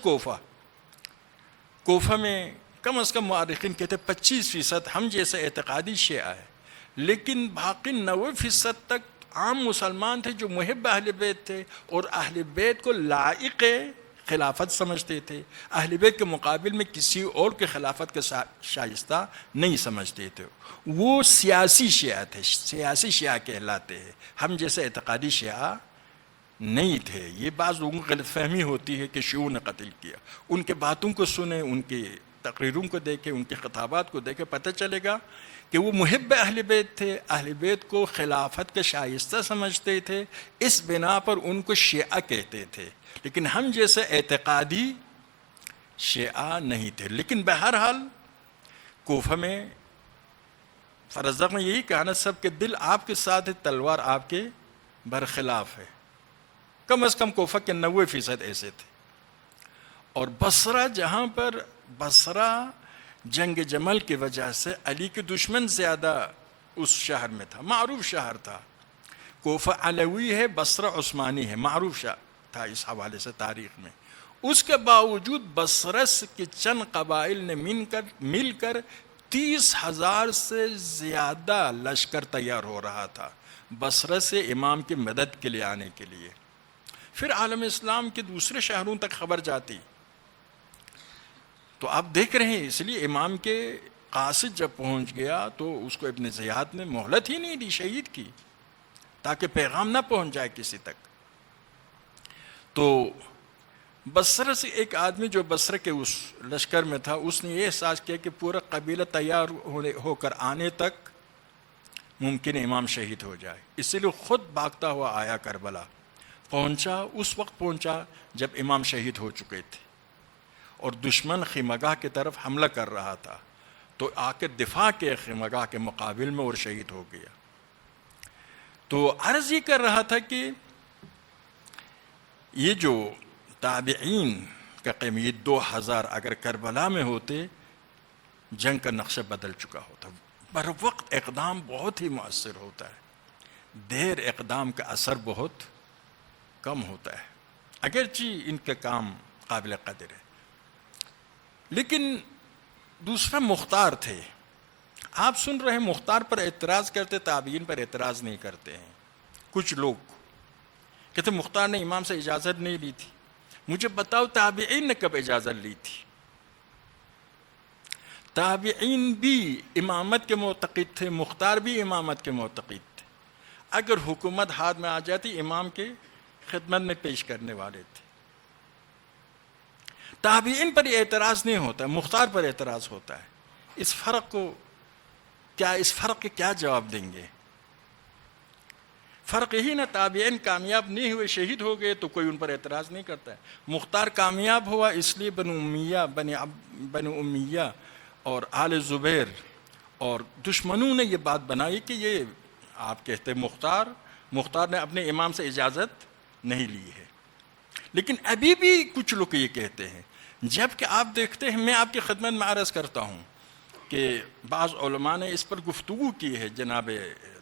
کوفہ میں کم از کم مؤرخین کہتے 25% ہم جیسے اعتقادی شیعہ ہے، لیکن باقی 90% تک عام مسلمان تھے جو محب اہل بیت تھے، اور اہل بیت کو لائق خلافت سمجھتے تھے، اہل بیت کے مقابل میں کسی اور کے خلافت کے شائستہ نہیں سمجھتے تھے۔ وہ سیاسی شیعہ تھے، سیاسی شیعہ کہلاتے ہیں، ہم جیسے اعتقادی شیعہ نہیں تھے۔ یہ بعض لوگوں کو غلط فہمی ہوتی ہے کہ شیعوں نے قتل کیا۔ ان کے باتوں کو سنیں، ان کی تقریروں کو دیکھیں، ان کے خطابات کو دیکھیں، پتہ چلے گا کہ وہ محب اہل بیت تھے، اہل بیت کو خلافت کے شائستہ سمجھتے تھے، اس بنا پر ان کو شیعہ کہتے تھے، لیکن ہم جیسے اعتقادی شیعہ نہیں تھے۔ لیکن بہرحال کوفہ میں فرزدق نے یہی کہا نا، سب کے دل آپ کے ساتھ ہے، تلوار آپ کے برخلاف ہے۔ کم از کم کوفہ کے 90% ایسے تھے۔ اور بصرہ، جہاں پر بصرہ جنگ جمل کی وجہ سے علی کے دشمن زیادہ اس شہر میں تھا، معروف شہر تھا۔ کوفہ علوی ہے، بصرہ عثمانی ہے، معروف شہر تھا اس حوالے سے تاریخ میں۔ اس کے باوجود بصرہ کے چند قبائل نے مل کر 30,000 سے زیادہ لشکر تیار ہو رہا تھا بصرہ سے امام کی مدد کے لیے آنے کے لیے۔ پھر عالم اسلام کے دوسرے شہروں تک خبر جاتی تو آپ دیکھ رہے ہیں، اس لیے امام کے قاصد جب پہنچ گیا تو اس کو ابن زیاد نے مہلت ہی نہیں دی، شہید کی، تاکہ پیغام نہ پہنچ جائے کسی تک۔ تو بصرہ سے ایک آدمی جو بصرہ کے اس لشکر میں تھا، اس نے یہ احساس کیا کہ پورا قبیلہ تیار ہو کر آنے تک ممکن امام شہید ہو جائے، اسی لیے خود بھاگتا ہوا آیا کربلا، پہنچا اس وقت پہنچا جب امام شہید ہو چکے تھے اور دشمن خیمگاہ کی طرف حملہ کر رہا تھا، تو آ کے دفاع کے خیمگاہ کے مقابل میں اور شہید ہو گیا۔ تو عرض یہ کر رہا تھا کہ یہ جو تابعین کا قیم، یہ 2000 اگر کربلا میں ہوتے جنگ کا نقشہ بدل چکا ہوتا۔ بر وقت اقدام بہت ہی مؤثر ہوتا ہے، دیر اقدام کا اثر بہت کم ہوتا ہے، اگرچہ ان کا کام قابل قدر ہے۔ لیکن دوسرا مختار تھے، آپ سن رہے ہیں مختار پر اعتراض کرتے، تابعین پر اعتراض نہیں کرتے ہیں۔ کچھ لوگ کہتے مختار نے امام سے اجازت نہیں لی تھی۔ مجھے بتاؤ تابعین نے کب اجازت لی تھی؟ تابعین بھی امامت کے معتقد تھے، مختار بھی امامت کے معتقد تھے۔ اگر حکومت ہاتھ میں آ جاتی امام کے خدمت میں پیش کرنے والے تھے۔ تابعین پر اعتراض نہیں ہوتا، مختار پر اعتراض ہوتا ہے۔ اس فرق کے کیا جواب دیں گے؟ فرق یہی نہ، تابعین کامیاب نہیں ہوئے، شہید ہو گئے، تو کوئی ان پر اعتراض نہیں کرتا ہے۔ مختار کامیاب ہوا، اس لیے بنو امیہ اور آل زبیر اور دشمنوں نے یہ بات بنائی کہ یہ آپ کہتے مختار نے اپنے امام سے اجازت نہیں لی ہے۔ لیکن ابھی بھی کچھ لوگ یہ کہتے ہیں، جب کہ آپ دیکھتے ہیں، میں آپ کی خدمت میں عرض کرتا ہوں کہ بعض علماء نے اس پر گفتگو کی ہے جناب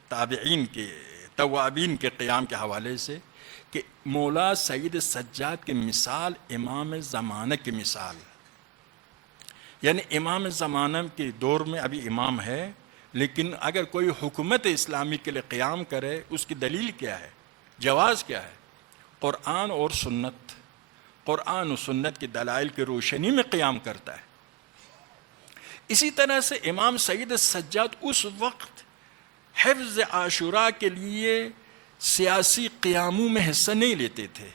تابعین کے توابین کے قیام کے حوالے سے، کہ مولا سید سجاد کی مثال امام زمانہ کی مثال، یعنی امام زمانہ کے دور میں ابھی امام ہے، لیکن اگر کوئی حکومت اسلامی کے لیے قیام کرے، اس کی دلیل کیا ہے، جواز کیا ہے؟ قرآن اور سنت، قرآن و سنت کی دلائل کی روشنی میں قیام کرتا ہے۔ اسی طرح سے امام سید سجاد اس وقت حفظ عاشوراء کے لیے سیاسی قیاموں میں حصہ نہیں لیتے تھے،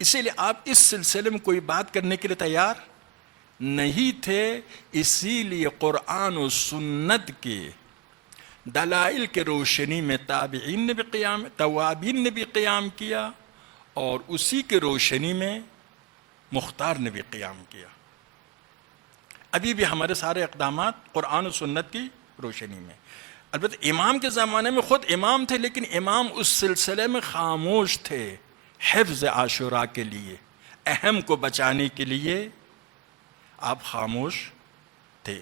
اسی لیے آپ اس سلسلے میں کوئی بات کرنے کے لیے تیار نہیں تھے۔ اسی لیے قرآن و سنت کے دلائل کے روشنی میں توابین نے بھی قیام کیا، اور اسی کے روشنی میں مختار نے بھی قیام کیا۔ ابھی بھی ہمارے سارے اقدامات قرآن و سنت کی روشنی میں۔ البتہ امام کے زمانے میں خود امام تھے، لیکن امام اس سلسلے میں خاموش تھے، حفظ عاشوراء کے لیے، اہم کو بچانے کے لیے آپ خاموش تھے۔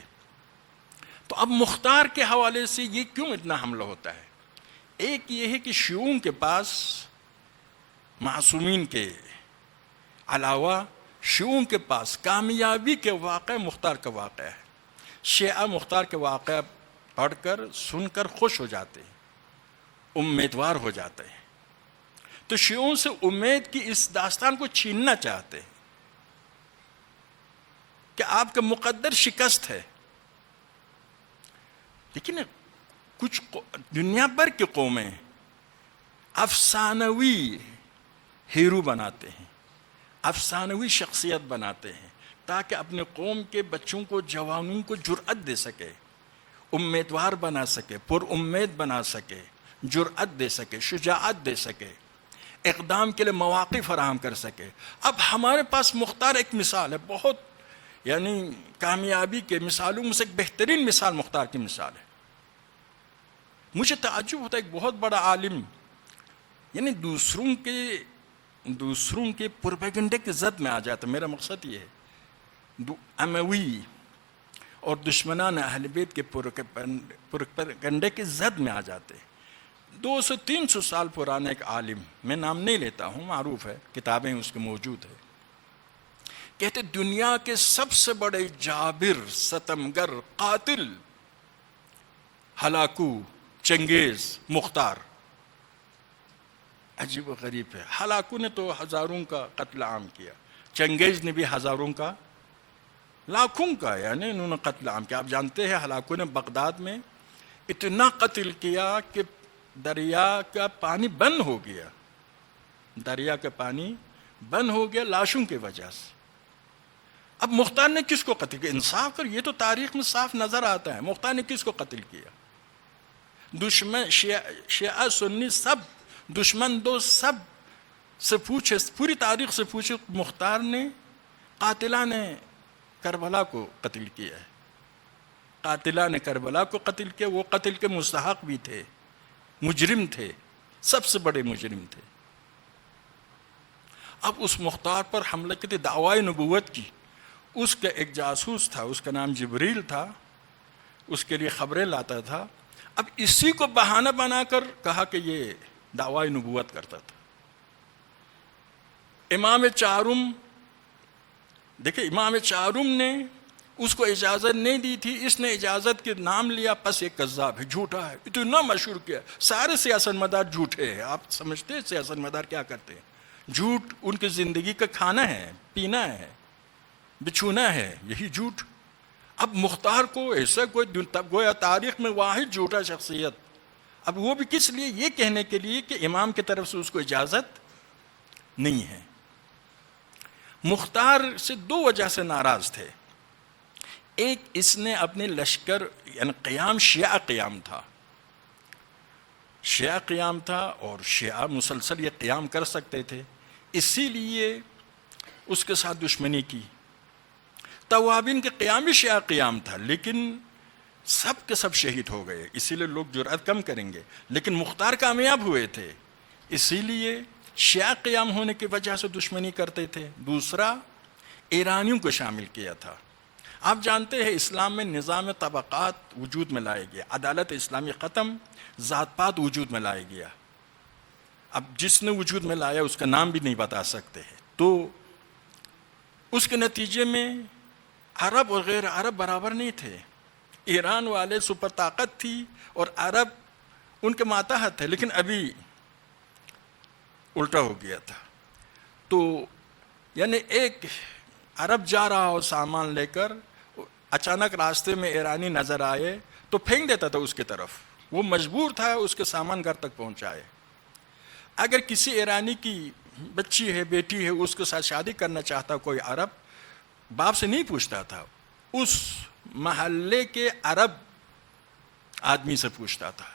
تو اب مختار کے حوالے سے یہ کیوں اتنا حملہ ہوتا ہے؟ ایک یہ ہے کہ شیعوں کے پاس معصومین کے علاوہ شیعوں کے پاس کامیابی کے واقعہ مختار کا واقعہ ہے۔ شیعہ مختار کے واقعہ پڑھ کر سن کر خوش ہو جاتے ہیں، امیدوار ہو جاتے ہیں۔ تو شیعوں سے امید کی اس داستان کو چھیننا چاہتے ہیں کہ آپ کا مقدر شکست ہے۔ لیکن کچھ دنیا بھر کی قومیں افسانوی ہیرو بناتے ہیں، افسانوی شخصیت بناتے ہیں، تاکہ اپنے قوم کے بچوں کو، جوانوں کو جرأت دے سکے، امیدوار بنا سکے، پر امید بنا سکے، جرأت دے سکے، شجاعت دے سکے، اقدام کے لیے مواقع فراہم کر سکے۔ اب ہمارے پاس مختار ایک مثال ہے، بہت یعنی کامیابی کے مثالوں میں سے ایک بہترین مثال مختار کی مثال ہے۔ مجھے تعجب ہوتا ہے، ایک بہت بڑا عالم، یعنی دوسروں کے پروپیگنڈے کی زد میں آ جاتا ہے۔ میرا مقصد یہ ہے، اموی اور دشمنان اہل بیت کے پروپیگنڈے کی زد میں آ جاتے ہیں۔ 200-300 سال پرانا ایک عالم، میں نام نہیں لیتا ہوں، معروف ہے، کتابیں اس کے موجود ہیں، کہتے دنیا کے سب سے بڑے جابر، ستمگر، قاتل، ہلاکو، چنگیز، مختار۔ عجیب و غریب ہے، ہلاکو نے تو ہزاروں کا قتل عام کیا، چنگیز نے بھی ہزاروں کا، لاکھوں کا، یعنی انہوں نے قتل عام کیا۔ آپ جانتے ہیں ہلاکو نے بغداد میں اتنا قتل کیا کہ دریا کا پانی بند ہو گیا، دریا کا پانی بند ہو گیا لاشوں کی وجہ سے۔ اب مختار نے کس کو قتل کیا؟ انصاف کر، یہ تو تاریخ میں صاف نظر آتا ہے، مختار نے کس کو قتل کیا؟ دشمن، شیعہ سنی سب، دشمن دوست سب سے پوچھے، پوری تاریخ سے پوچھے، مختار نے قاتلان کربلا کو قتل کیا ہے، قاتلان کربلا کو قتل کیا، وہ قتل کے مستحق بھی تھے، مجرم تھے، سب سے بڑے مجرم تھے۔ اب اس مختار پر حملہ کی تھی، دعوی نبوت کی، اس کا ایک جاسوس تھا، اس کا نام جبریل تھا، اس کے لیے خبریں لاتا تھا۔ اب اسی کو بہانہ بنا کر کہا کہ یہ دعوی نبوت کرتا تھا۔ امام چارم، دیکھیں امام چارم نے اس کو اجازت نہیں دی تھی، اس نے اجازت کے نام لیا، پس ایک کذاب ہے، جھوٹا ہے، اتنا مشہور کیا۔ سارے سیاست مدار جھوٹے ہیں، آپ سمجھتے ہیں سیاست مدار کیا کرتے ہیں؟ جھوٹ ان کی زندگی کا کھانا ہے، پینا ہے، بچھونا ہے، یہی جھوٹ۔ اب مختار کو ایسا کوئی گویا تاریخ میں واحد جھوٹا شخصیت، اب وہ بھی کس لیے؟ یہ کہنے کے لیے کہ امام کی طرف سے اس کو اجازت نہیں ہے۔ مختار سے دو وجہ سے ناراض تھے۔ ایک، اس نے اپنے لشکر، یعنی قیام شیعہ قیام تھا، شیعہ قیام تھا، اور شیعہ مسلسل یہ قیام کر سکتے تھے، اسی لیے اس کے ساتھ دشمنی کی۔ توابین کے قیام بھی شیعہ قیام تھا، لیکن سب کے سب شہید ہو گئے، اسی لیے لوگ جرأت کم کریں گے، لیکن مختار کامیاب ہوئے تھے، اسی لیے شیعہ قیام ہونے کی وجہ سے دشمنی کرتے تھے۔ دوسرا، ایرانیوں کو شامل کیا تھا۔ آپ جانتے ہیں اسلام میں نظام طبقات وجود میں لائے گیا، عدالت اسلامی ختم، ذات پات وجود میں لائے گیا۔ اب جس نے وجود میں لایا اس کا نام بھی نہیں بتا سکتے ہیں، تو اس کے نتیجے میں عرب اور غیر عرب برابر نہیں تھے۔ ایران والے سپر طاقت تھی اور عرب ان کے ماتحت تھے، لیکن ابھی الٹا ہو گیا تھا۔ تو یعنی ایک عرب جا رہا ہو سامان لے کر، اچانک راستے میں ایرانی نظر آئے تو پھینک دیتا تھا اس کی طرف، وہ مجبور تھا اس کے سامان گھر تک پہنچائے۔ اگر کسی ایرانی کی بچی ہے، بیٹی ہے، اس کے ساتھ شادی کرنا چاہتا کوئی عرب، باپ سے نہیں پوچھتا تھا، اس محلے کے عرب آدمی سے پوچھتا تھا،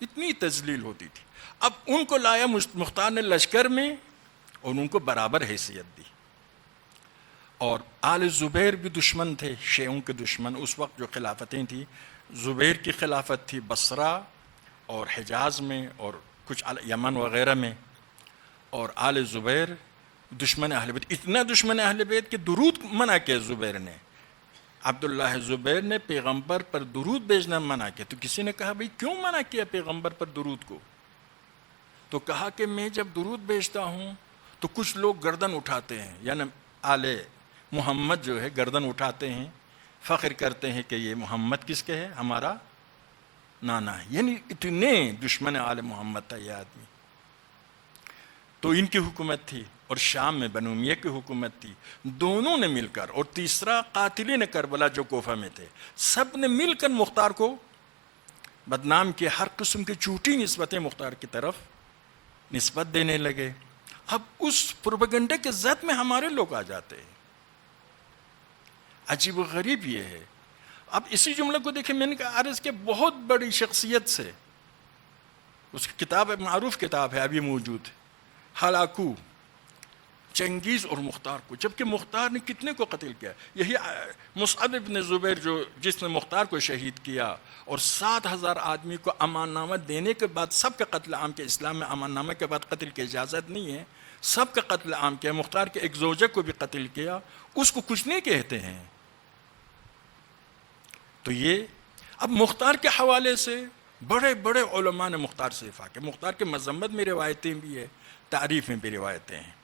اتنی تذلیل ہوتی تھی۔ اب ان کو لایا مختار نے لشکر میں اور ان کو برابر حیثیت دی۔ اور آل زبیر بھی دشمن تھے، شیعوں کے دشمن۔ اس وقت جو خلافتیں تھیں، زبیر کی خلافت تھی بصرہ اور حجاز میں اور کچھ یمن وغیرہ میں، اور آل زبیر دشمن اہل بیت، اتنا دشمن اہل بیت کہ درود منع کیا زبیر نے، عبداللہ زبیر نے پیغمبر پر درود بھیجنا منع کیا۔ تو کسی نے کہا بھئی کیوں منع کیا پیغمبر پر درود کو؟ تو کہا کہ میں جب درود بھیجتا ہوں تو کچھ لوگ گردن اٹھاتے ہیں، یعنی آل محمد جو ہے گردن اٹھاتے ہیں، فخر کرتے ہیں کہ یہ محمد کس کے ہے؟ ہمارا نانا ہے۔ یعنی اتنے دشمن آل محمد تھا یہ آدمی۔ تو ان کی حکومت تھی، اور شام میں بنو امیہ کی حکومت تھی، دونوں نے مل کر، اور تیسرا قاتلین کربلا جو کوفہ میں تھے، سب نے مل کر مختار کو بدنام کیا، ہر قسم کی جھوٹی نسبتیں مختار کی طرف نسبت دینے لگے۔ اب اس پروپیگنڈے کے زد میں ہمارے لوگ آ جاتے ہیں۔ عجیب و غریب یہ ہے۔ اب اسی جملے کو دیکھیں، میں نے کہا عرض کے بہت بڑی شخصیت سے، اس کی کتاب معروف کتاب ہے ابھی موجود، ہلاکو چنگیز اور مختار کو، جبکہ مختار نے کتنے کو قتل کیا؟ یہی مصعب بن زبیر جو جس نے مختار کو شہید کیا، اور 7,000 آدمی کو امان نامہ دینے کے بعد سب کا قتل عام کیا۔ اسلام میں امان نامہ کے بعد قتل کی اجازت نہیں ہے، سب کا قتل عام کیا۔ مختار کے ایک زوجہ کو بھی قتل کیا، اس کو کچھ نہیں کہتے ہیں۔ تو یہ اب مختار کے حوالے سے بڑے بڑے علماء نے مختار سے دفاع کیا۔ مختار کے مذمت میں روایتیں بھی ہیں، تعریف میں بھی روایتیں ہیں۔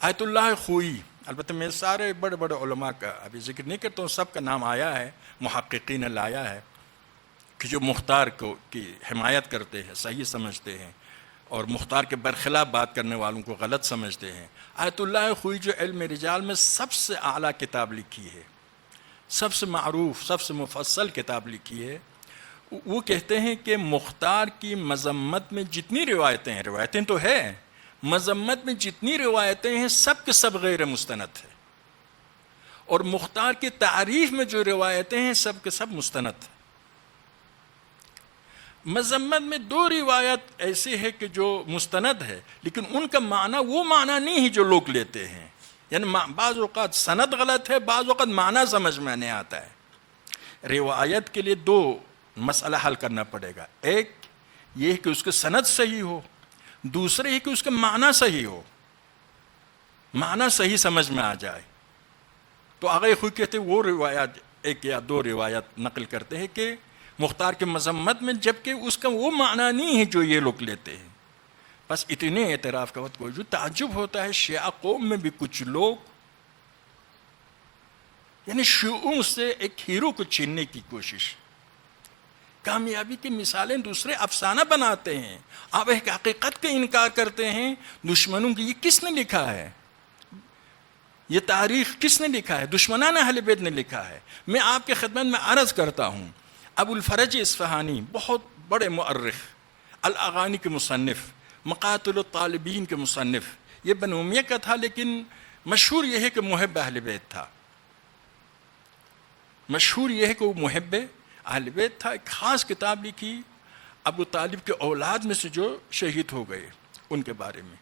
آیت اللہ خوئی، البتہ میں سارے بڑے بڑے علماء کا ابھی ذکر نہیں کرتا ہوں، سب کا نام آیا ہے، محققین نے لایا ہے کہ جو مختار کو کی حمایت کرتے ہیں، صحیح سمجھتے ہیں، اور مختار کے برخلاف بات کرنے والوں کو غلط سمجھتے ہیں۔ آیت اللہ خوئی جو علم رجال میں سب سے اعلیٰ کتاب لکھی ہے، سب سے معروف، سب سے مفصل کتاب لکھی ہے، وہ کہتے ہیں کہ مختار کی مذمت میں جتنی روایتیں ہیں، روایتیں تو ہے، مذمت میں جتنی روایتیں ہیں سب کے سب غیر مستند ہیں، اور مختار کی تعریف میں جو روایتیں ہیں سب کے سب مستند ہیں۔ مذمت میں دو روایت ایسی ہے کہ جو مستند ہے، لیکن ان کا معنی وہ معنی نہیں ہے جو لوگ لیتے ہیں. یعنی بعض اوقات سند غلط ہے، بعض اوقات معنی سمجھ میں نہیں آتا ہے. روایت کے لیے دو مسئلہ حل کرنا پڑے گا. ایک یہ کہ اس کے سند صحیح ہو، دوسرے یہ کہ اس کا معنی صحیح ہو، معنی صحیح سمجھ میں آ جائے. تو آگے خود کہتے ہیں وہ روایات ایک یا دو روایت نقل کرتے ہیں کہ مختار کے مذمت میں، جبکہ اس کا وہ معنی نہیں ہے جو یہ لوگ لیتے ہیں. بس اتنے اعتراف کا وقت کوئی جو تعجب ہوتا ہے شیعہ قوم میں بھی کچھ لوگ یعنی شیعوں سے ایک ہیرو کو چھیننے کی کوشش، کامیابی کی مثالیں دوسرے افسانہ بناتے ہیں. آپ ایک حقیقت کا انکار کرتے ہیں. دشمنوں کی یہ کس نے لکھا ہے؟ یہ تاریخ کس نے لکھا ہے؟ دشمنان اہل بیت نے لکھا ہے. میں آپ کے خدمت میں عرض کرتا ہوں، ابو الفرج اصفہانی بہت بڑے مؤرخ، الاغانی کے مصنف، مقاتل الطالبین کے مصنف، یہ بنو امیہ کا تھا لیکن مشہور یہ ہے کہ محب اہل بیت تھا. مشہور یہ ہے کہ وہ محب اہل بیت تھا. ایک خاص کتاب لکھی ابو طالب کے اولاد میں سے جو شہید ہو گئے ان کے بارے میں.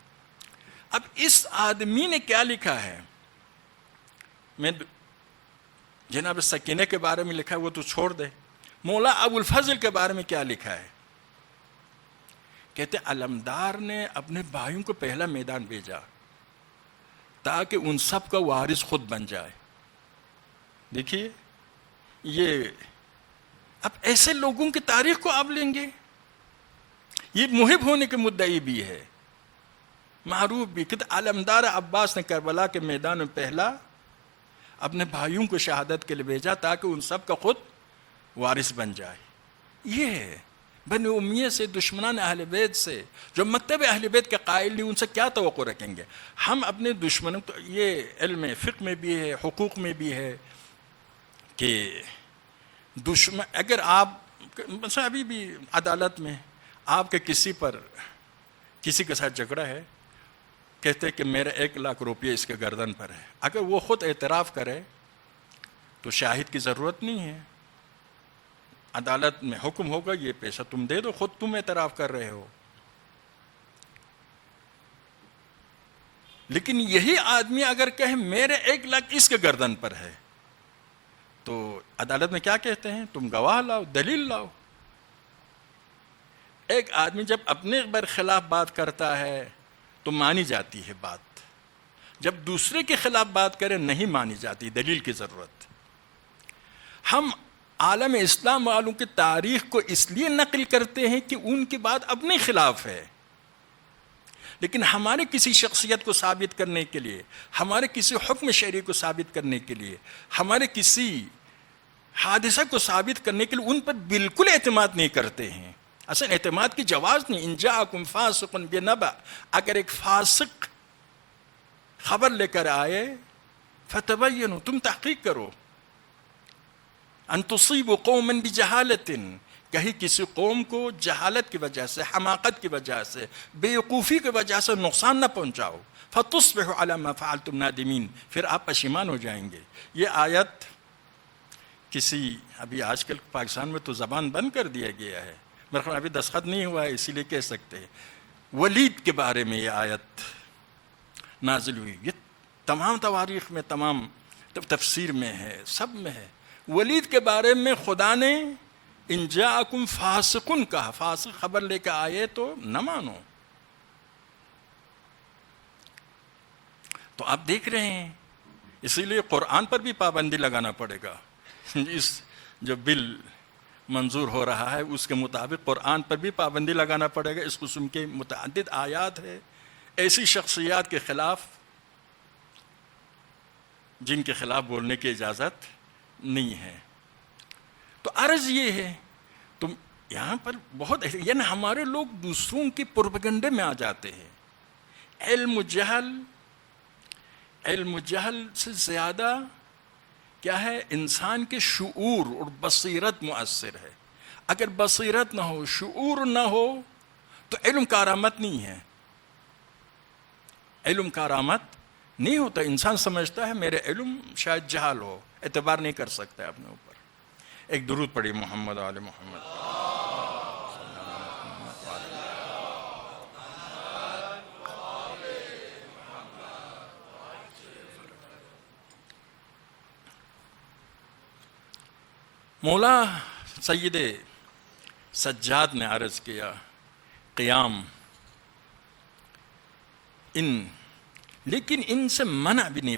اب اس آدمی نے کیا لکھا ہے؟ میں جناب سکینہ کے بارے میں لکھا ہے وہ تو چھوڑ دے. مولا ابو الفضل کے بارے میں کیا لکھا ہے؟ کہتے علمدار نے اپنے بھائیوں کو پہلا میدان بھیجا تاکہ ان سب کا وارث خود بن جائے. دیکھیے یہ اب ایسے لوگوں کی تاریخ کو آپ لیں گے. یہ محب ہونے کے مدعی بھی ہے، معروف بھی. کہتے علمدار عباس نے کربلا کے میدان میں پہلا اپنے بھائیوں کو شہادت کے لیے بھیجا تاکہ ان سب کا خود وارث بن جائے. یہ ہے بنو امیہ سے، دشمنان اہل بیت سے، جو مکتب اہل بیت کے قائل نہیں، ان سے کیا توقع رکھیں گے ہم اپنے دشمنوں کو؟ یہ علم فقہ میں بھی ہے، حقوق میں بھی ہے کہ دشمن اگر آپ مثلا ابھی بھی عدالت میں آپ کے کسی کے ساتھ جھگڑا ہے، کہتے کہ میرا 1,00,000 روپیہ اس کے گردن پر ہے، اگر وہ خود اعتراف کرے تو شاہد کی ضرورت نہیں ہے. عدالت میں حکم ہوگا یہ پیسہ تم دے دو، خود تم اعتراف کر رہے ہو. لیکن یہی آدمی اگر کہے میرے 1,00,000 اس کے گردن پر ہے تو عدالت میں کیا کہتے ہیں؟ تم گواہ لاؤ، دلیل لاؤ. ایک آدمی جب اپنے برخلاف بات کرتا ہے تو مانی جاتی ہے بات، جب دوسرے کے خلاف بات کرے نہیں مانی جاتی، دلیل کی ضرورت. ہم عالم اسلام والوں کی تاریخ کو اس لیے نقل کرتے ہیں کہ ان کی بات اپنے خلاف ہے، لیکن ہمارے کسی شخصیت کو ثابت کرنے کے لیے، ہمارے کسی حکم شرعی کو ثابت کرنے کے لیے، ہمارے کسی حادثہ کو ثابت کرنے کے لیے ان پر بالکل اعتماد نہیں کرتے ہیں. اصل اعتماد کی جواز نہیں. ان جاءکم فاسق بنبأ، اگر ایک فاسق خبر لے کر آئے فتبینوا، تم تحقیق کرو، ان تصیبوا قوما بجہالۃ، کہیں کسی قوم کو جہالت کی وجہ سے، حماقت کی وجہ سے، بیوقوفی کی وجہ سے نقصان نہ پہنچاؤ، فتصبحوا علی ما فعلتم نادمین، پھر آپ پشیمان ہو جائیں گے. یہ آیت کسی ابھی آج کل پاکستان میں تو زبان بند کر دیا گیا ہے، میرے خیال ابھی دستخط نہیں ہوا ہے اسی لیے کہہ سکتے ہیں. ولید کے بارے میں یہ آیت نازل ہوئی. یہ تمام تواریخ میں، تمام تفسیر میں ہے، سب میں ہے. ولید کے بارے میں خدا نے ان جاءکم فاسقن کہا، فاسق خبر لے کے آئے تو نہ مانو. تو آپ دیکھ رہے ہیں، اسی لیے قرآن پر بھی پابندی لگانا پڑے گا. اس جو بل منظور ہو رہا ہے اس کے مطابق قرآن پر بھی پابندی لگانا پڑے گا. اس قسم کے متعدد آیات ہے ایسی شخصیات کے خلاف جن کے خلاف بولنے کی اجازت نہیں ہے. تو عرض یہ ہے، تم یہاں پر بہت یعنی ہمارے لوگ دوسروں کی پروپیگنڈے میں آ جاتے ہیں. علم جہل سے زیادہ کیا ہے؟ انسان کے شعور اور بصیرت مؤثر ہے. اگر بصیرت نہ ہو، شعور نہ ہو تو علم کارآمد نہیں ہے. علم کارآمد نہیں ہوتا. انسان سمجھتا ہے میرے علم شاید جہال ہو، اعتبار نہیں کر سکتا ہے اپنے اوپر. ایک درود پڑھی محمد آل محمد. مولا سید سجاد نے عرض کیا قیام لیکن ان سے منع بھی نہیں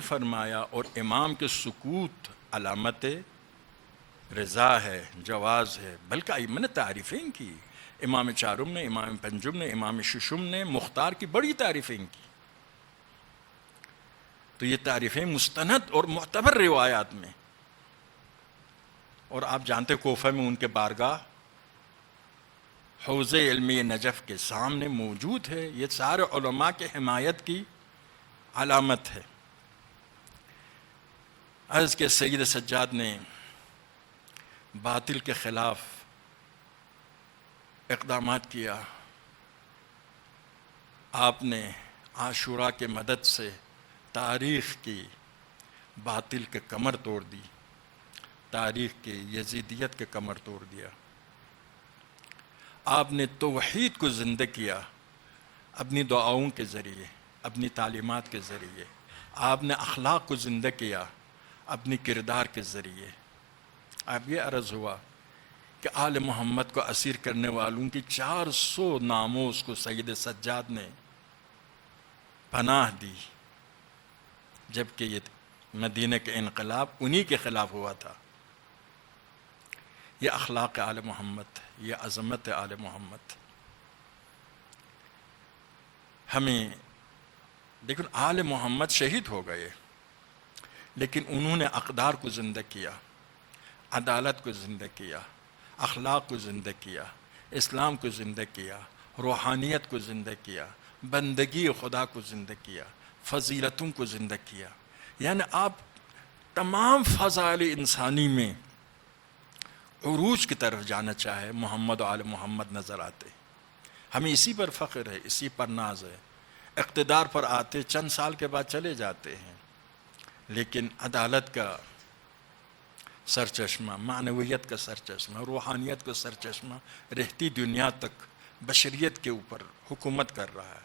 فرمایا، اور امام کے سکوت علامت رضا ہے، جواز ہے، بلکہ ائمہ نے تعریفیں کی، امام چارم نے، امام پنجم نے، امام ششم نے، مختار کی بڑی تعریفیں کی. تو یہ تعریفیں مستند اور معتبر روایات میں، اور آپ جانتے کوفہ میں ان کے بارگاہ حوض علمی نجف کے سامنے موجود ہے. یہ سارے علماء کے حمایت کی علامت ہے. عرض کے سید سجاد نے باطل کے خلاف اقدامات کیا. آپ نے عاشوراء کے مدد سے تاریخ کی باطل کے کمر توڑ دی، تاریخ کی یزیدیت کے کمر توڑ دیا. آپ نے توحید کو زندہ کیا اپنی دعاؤں کے ذریعے، اپنی تعلیمات کے ذریعے. آپ نے اخلاق کو زندہ کیا اپنی کردار کے ذریعے. اب یہ عرض ہوا کہ آل محمد کو اسیر کرنے والوں کی 400 ناموس کو سید سجاد نے پناہ دی، جبکہ یہ مدینہ کے انقلاب انہی کے خلاف ہوا تھا. یہ اخلاق آل محمد، یہ عظمت آل محمد. ہمیں لیکن آل محمد شہید ہو گئے، لیکن انہوں نے اقدار کو زندہ کیا، عدالت کو زندہ کیا، اخلاق کو زندہ کیا، اسلام کو زندہ کیا، روحانیت کو زندہ کیا، بندگی خدا کو زندہ کیا، فضیلتوں کو زندہ کیا. یعنی آپ تمام فضائل انسانی میں عروج کی طرف جانا چاہے، محمد و آل محمد نظر آتے. ہمیں اسی پر فخر ہے، اسی پر ناز ہے. اقتدار پر آتے چند سال کے بعد چلے جاتے ہیں، لیکن عدالت کا سرچشمہ، معنویت کا سرچشمہ، روحانیت کا سرچشمہ رہتی دنیا تک بشریت کے اوپر حکومت کر رہا ہے.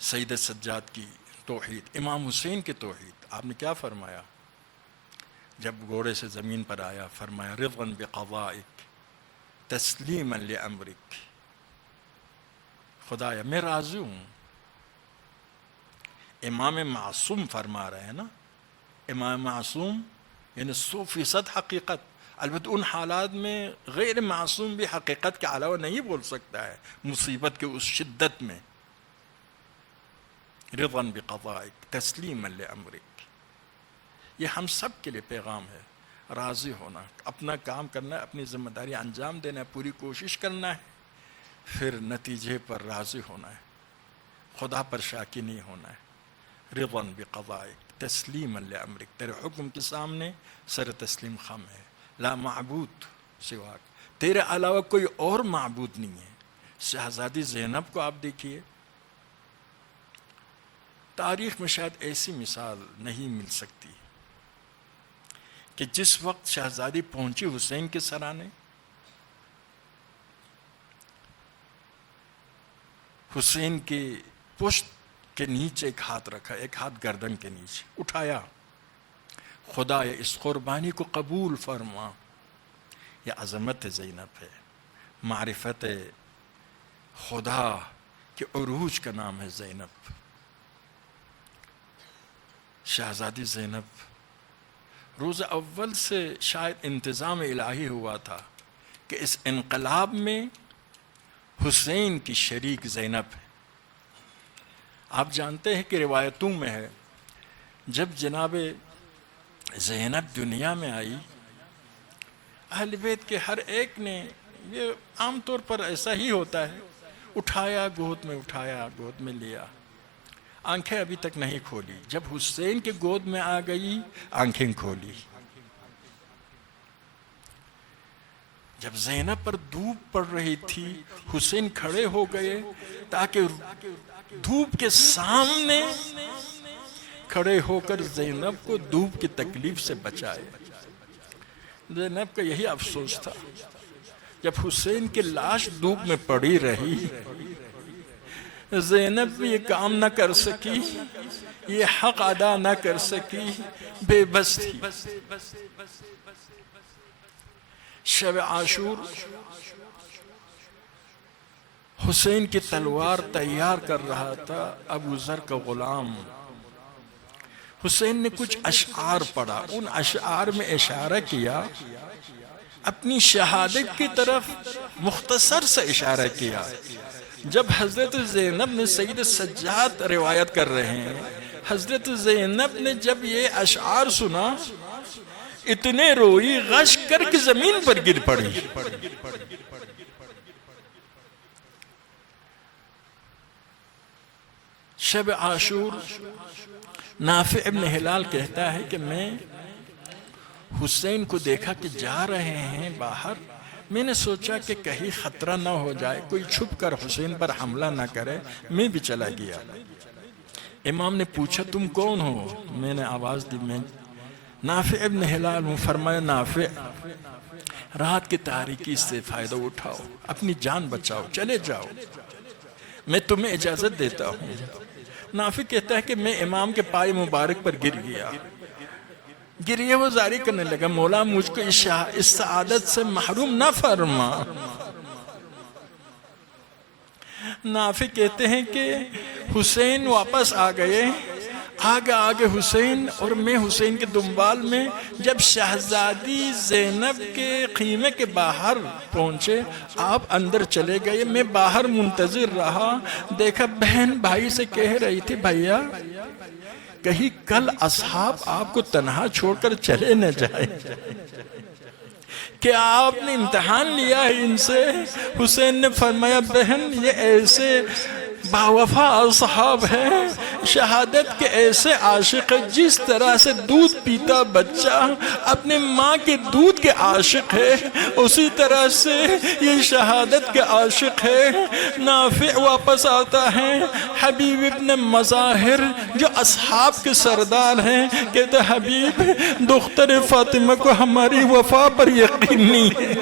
سید سجاد کی توحید، امام حسین کی توحید. آپ نے کیا فرمایا جب گھوڑے سے زمین پر آیا؟ فرمایا رضا بقضائک تسلیما لامرک. خدایا میں راضی ہوں. امام معصوم فرما رہے ہیں نا، امام معصوم یعنی 100% حقیقت. البتہ ان حالات میں غیر معصوم بھی حقیقت کے علاوہ نہیں بول سکتا ہے، مصیبت کے اس شدت میں. رضا بقضائک تسلیما لامرک. یہ ہم سب کے لیے پیغام ہے. راضی ہونا، اپنا کام کرنا ہے، اپنی ذمہ داری انجام دینا ہے، پوری کوشش کرنا ہے، پھر نتیجے پر راضی ہونا ہے، خدا پر شاکی نہیں ہونا ہے. رضا بقضائک تسلیما لامرک. تیرے حکم کے سامنے سر تسلیم خم ہے. لا معبود سواک، تیرے علاوہ کوئی اور معبود نہیں ہے. شہزادی زینب کو آپ دیکھیے، تاریخ میں شاید ایسی مثال نہیں مل سکتی کہ جس وقت شہزادی پہنچی حسین کے سرانے، حسین کی پشت کے نیچے ایک ہاتھ رکھا، ایک ہاتھ گردن کے نیچے اٹھایا. خدا اس قربانی کو قبول فرما. یہ عظمت زینب ہے، معرفت خدا کے عروج کا نام ہے زینب. شہزادی زینب روز اول سے شاید انتظام الہی ہوا تھا کہ اس انقلاب میں حسین کی شریک زینب ہے. آپ جانتے ہیں کہ روایتوں میں ہے جب جناب زینب دنیا میں آئی، اہل بیت کے ہر ایک نے، یہ عام طور پر ایسا ہی ہوتا ہے، اٹھایا، گود میں اٹھایا، گود میں لیا، آنکھیں ابھی تک نہیں کھولی. جب حسین کے گود میں آ گئی آنکھیں کھولی. جب زینب پر دھوپ پڑ رہی تھی حسین کھڑے ہو گئے تاکہ دھوپ کے سامنے کھڑے ہو کر زینب کو دھوپ کی تکلیف سے بچائے. زینب کا یہی افسوس تھا، جب حسین کی لاش دھوپ میں پڑی رہی زینب یہ کام نہ کر سکی، یہ حق ادا نہ کر سکی، بے بس تھی۔ شب عاشور حسین کی تلوار تیار کر رہا تھا ابو ذر کا غلام۔ حسین نے کچھ اشعار پڑھا، ان اشعار میں اشارہ کیا، اپنی شہادت کی طرف مختصر سے اشارہ کیا۔ جب حضرت زینب نے سید سجاد روایت کر رہے ہیں، حضرت زینب نے جب یہ اشعار سنا، اتنے روئی، غش کر کے زمین پر گر پڑی۔ شب عاشور نافع ابن ہلال کہتا ہے کہ میں حسین کو دیکھا کہ جا رہے ہیں باہر، میں نے سوچا کہ کہیں خطرہ نہ ہو جائے، کوئی چھپ کر حسین پر حملہ نہ کرے، میں بھی چلا گیا۔ امام نے پوچھا تم کون ہو؟ میں نے آواز دی میں نافع ابن ہلال ہوں۔ فرمایا نافع، رات کی تاریکی سے فائدہ اٹھاؤ، اپنی جان بچاؤ، چلے جاؤ، میں تمہیں اجازت دیتا ہوں۔ نافع کہتا ہے کہ میں امام کے پائے مبارک پر گر گیا، گریہ وہ زاری کرنے لگا، مولا مجھ کو اس سعادت سے محروم نہ فرما۔ نافع کہتے ہیں کہ حسین واپس آ گئے، آگے حسین اور میں حسین کے دنبال میں۔ جب شہزادی زینب کے خیمے کے باہر پہنچے، آپ اندر چلے گئے، میں باہر منتظر رہا۔ دیکھا بہن بھائی سے کہہ رہی تھی بھائیا کہیں کل اصحاب آپ کو تنہا چھوڑ کر چلے نہ جائے، کہ آپ نے امتحان لیا ہے ان سے۔ حسین نے فرمایا بہن یہ ایسے باوفا اصحاب ہیں، شہادت کے ایسے عاشق ہیں، جس طرح سے دودھ پیتا بچہ اپنے ماں کے دودھ کے عاشق ہے، اسی طرح سے یہ شہادت کے عاشق ہے۔ نافع واپس آتا ہے، حبیب ابن مظاہر جو اصحاب کے سردار ہیں کہتے ہیں حبیب دختر فاطمہ کو ہماری وفا پر یقین نہیں ہے۔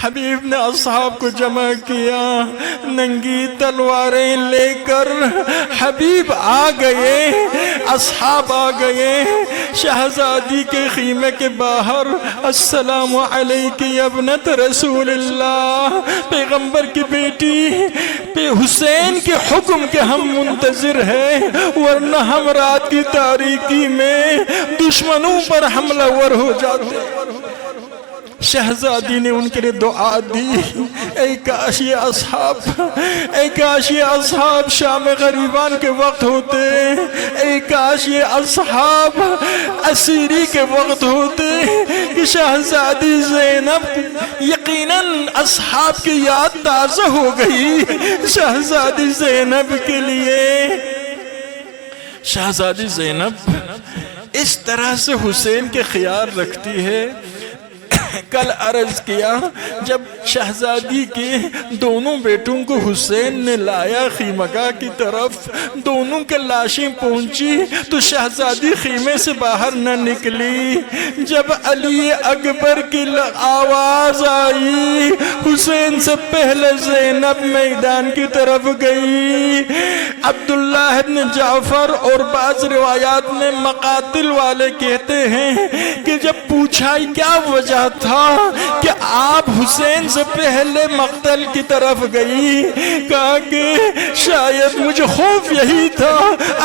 حبیب نے اصحاب کو جمع کیا، ننگی تلواریں لے کر حبیب آ گئے، اصحاب آ گئے شہزادی کے خیمے کے باہر۔ السلام علیک یا ابنت رسول اللہ، پیغمبر کی بیٹی، حسین کے حکم کے ہم منتظر ہیں، ورنہ ہم رات کی تاریکی میں دشمنوں پر حملہ ور ہو جاتے۔ شہزادی نے ان کے لیے دعا دی، اے کاش یہ اصحاب شام غریبان کے وقت ہوتے، اے کاش یہ اصحاب اسیری کے وقت ہوتے، کہ شہزادی زینب یقیناً اصحاب کی یاد تازہ ہو گئی شہزادی زینب کے لیے۔ شہزادی زینب اس طرح سے حسین کے خیال رکھتی ہے۔ کل عرض کیا جب شہزادی کے دونوں بیٹوں کو حسین نے لایا خیمگاہ کی طرف، دونوں کے لاشیں پہنچی تو شہزادی خیمے سے باہر نہ نکلی۔ جب علی اکبر کی آواز آئی، حسین سے پہلے زینب میدان کی طرف گئی۔ عبداللہ ابن جعفر اور بعض روایات میں مقاتل والے کہتے ہیں کہ جب پوچھا کیا وجہ تھا کہ آپ حسین سے پہلے مقتل کی طرف گئی، کہا کہ شاید مجھے خوف یہی تھا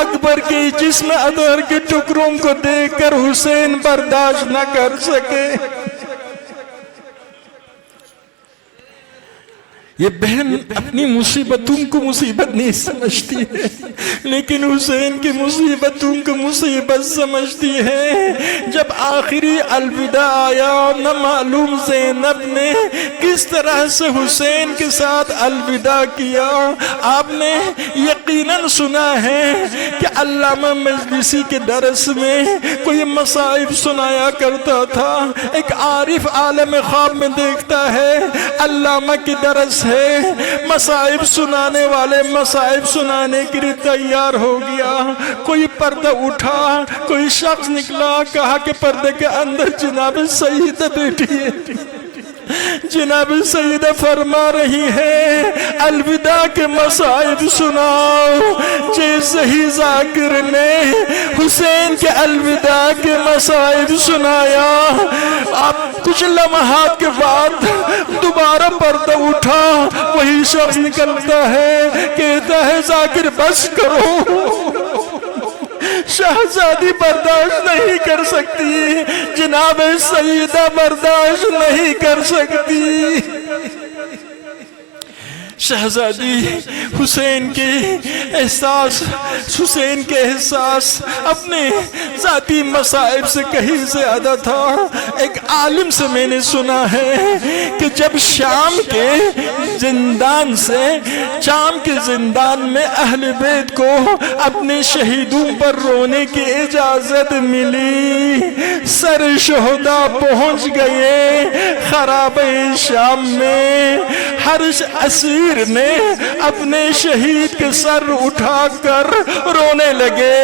اکبر کے جسم ادھر کے ٹکڑوں کو دیکھ کر حسین برداشت نہ کر سکے۔ یہ بہن اپنی مصیبتوں کو مصیبت نہیں سمجھتی ہے، لیکن حسین کی مصیبتوں کو مصیبت سمجھتی ہے۔ جب آخری الوداع آیا، نہ معلوم زینب نے کس طرح سے حسین کے ساتھ الوداع کیا۔ آپ نے یقیناً سنا ہے کہ علامہ مجلسی کے درس میں کوئی مصائب سنایا کرتا تھا۔ ایک عارف عالم خواب میں دیکھتا ہے علامہ کی درس ہے، مصائب سنانے والے مصائب سنانے کے لیے تیار ہو گیا۔ کوئی پردہ اٹھا، کوئی شخص نکلا، کہا کہ پردے کے اندر جناب سیدہ بیٹھی ہے۔ جناب سیدہ فرما رہی ہے الوداع کے مصائب سناؤ. جیسے ہی ذاکر نے حسین کے الوداع کے مصائب سنایا، اب کچھ لمحات کے بعد دوبارہ پردہ اٹھا، وہی شخص نکلتا ہے، کہتا ہے ذاکر بس کرو. شہزادی برداشت نہیں کر سکتی، جناب سیدہ برداشت نہیں کر سکتی. شہزادی حسین کے احساس اپنے ذاتی مصائب سے کہیں زیادہ تھا. ایک عالم سے میں نے سنا ہے کہ جب شام کے زندان میں اہل بیت کو اپنے شہیدوں پر رونے کی اجازت ملی، سر شہداء پہنچ گئے خرابہ شام میں. ہر اسیر نے اپنے شہید کے سر اٹھا کر رونے لگے.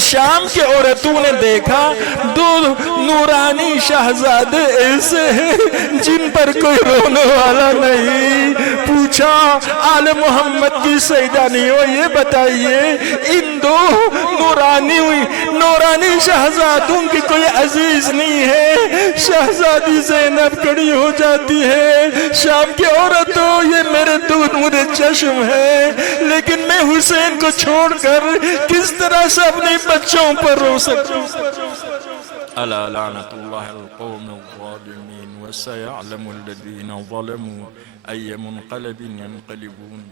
شام کے عورتوں نے دیکھا دو نورانی شہزادے ایسے ہیں جن پر کوئی رونے والا نہیں. پوچھا آل محمد کی سیدانیوں، یہ بتائیے ان دو نورانی شہزادوں کی کوئی عزیز نہیں ہے؟ شہزادی زینب کھڑی ہو جاتی ہے، شام کی عورتوں یہ میرے دو نور چشم ہے، لیکن میں حسین کو چھوڑ کر کس طرح سے اپنے بچوں پر رو سکوں؟ الا لعنت اللہ القوم الظالمین وسيعلم الذين ظلموا أي منقلب ينقلبون.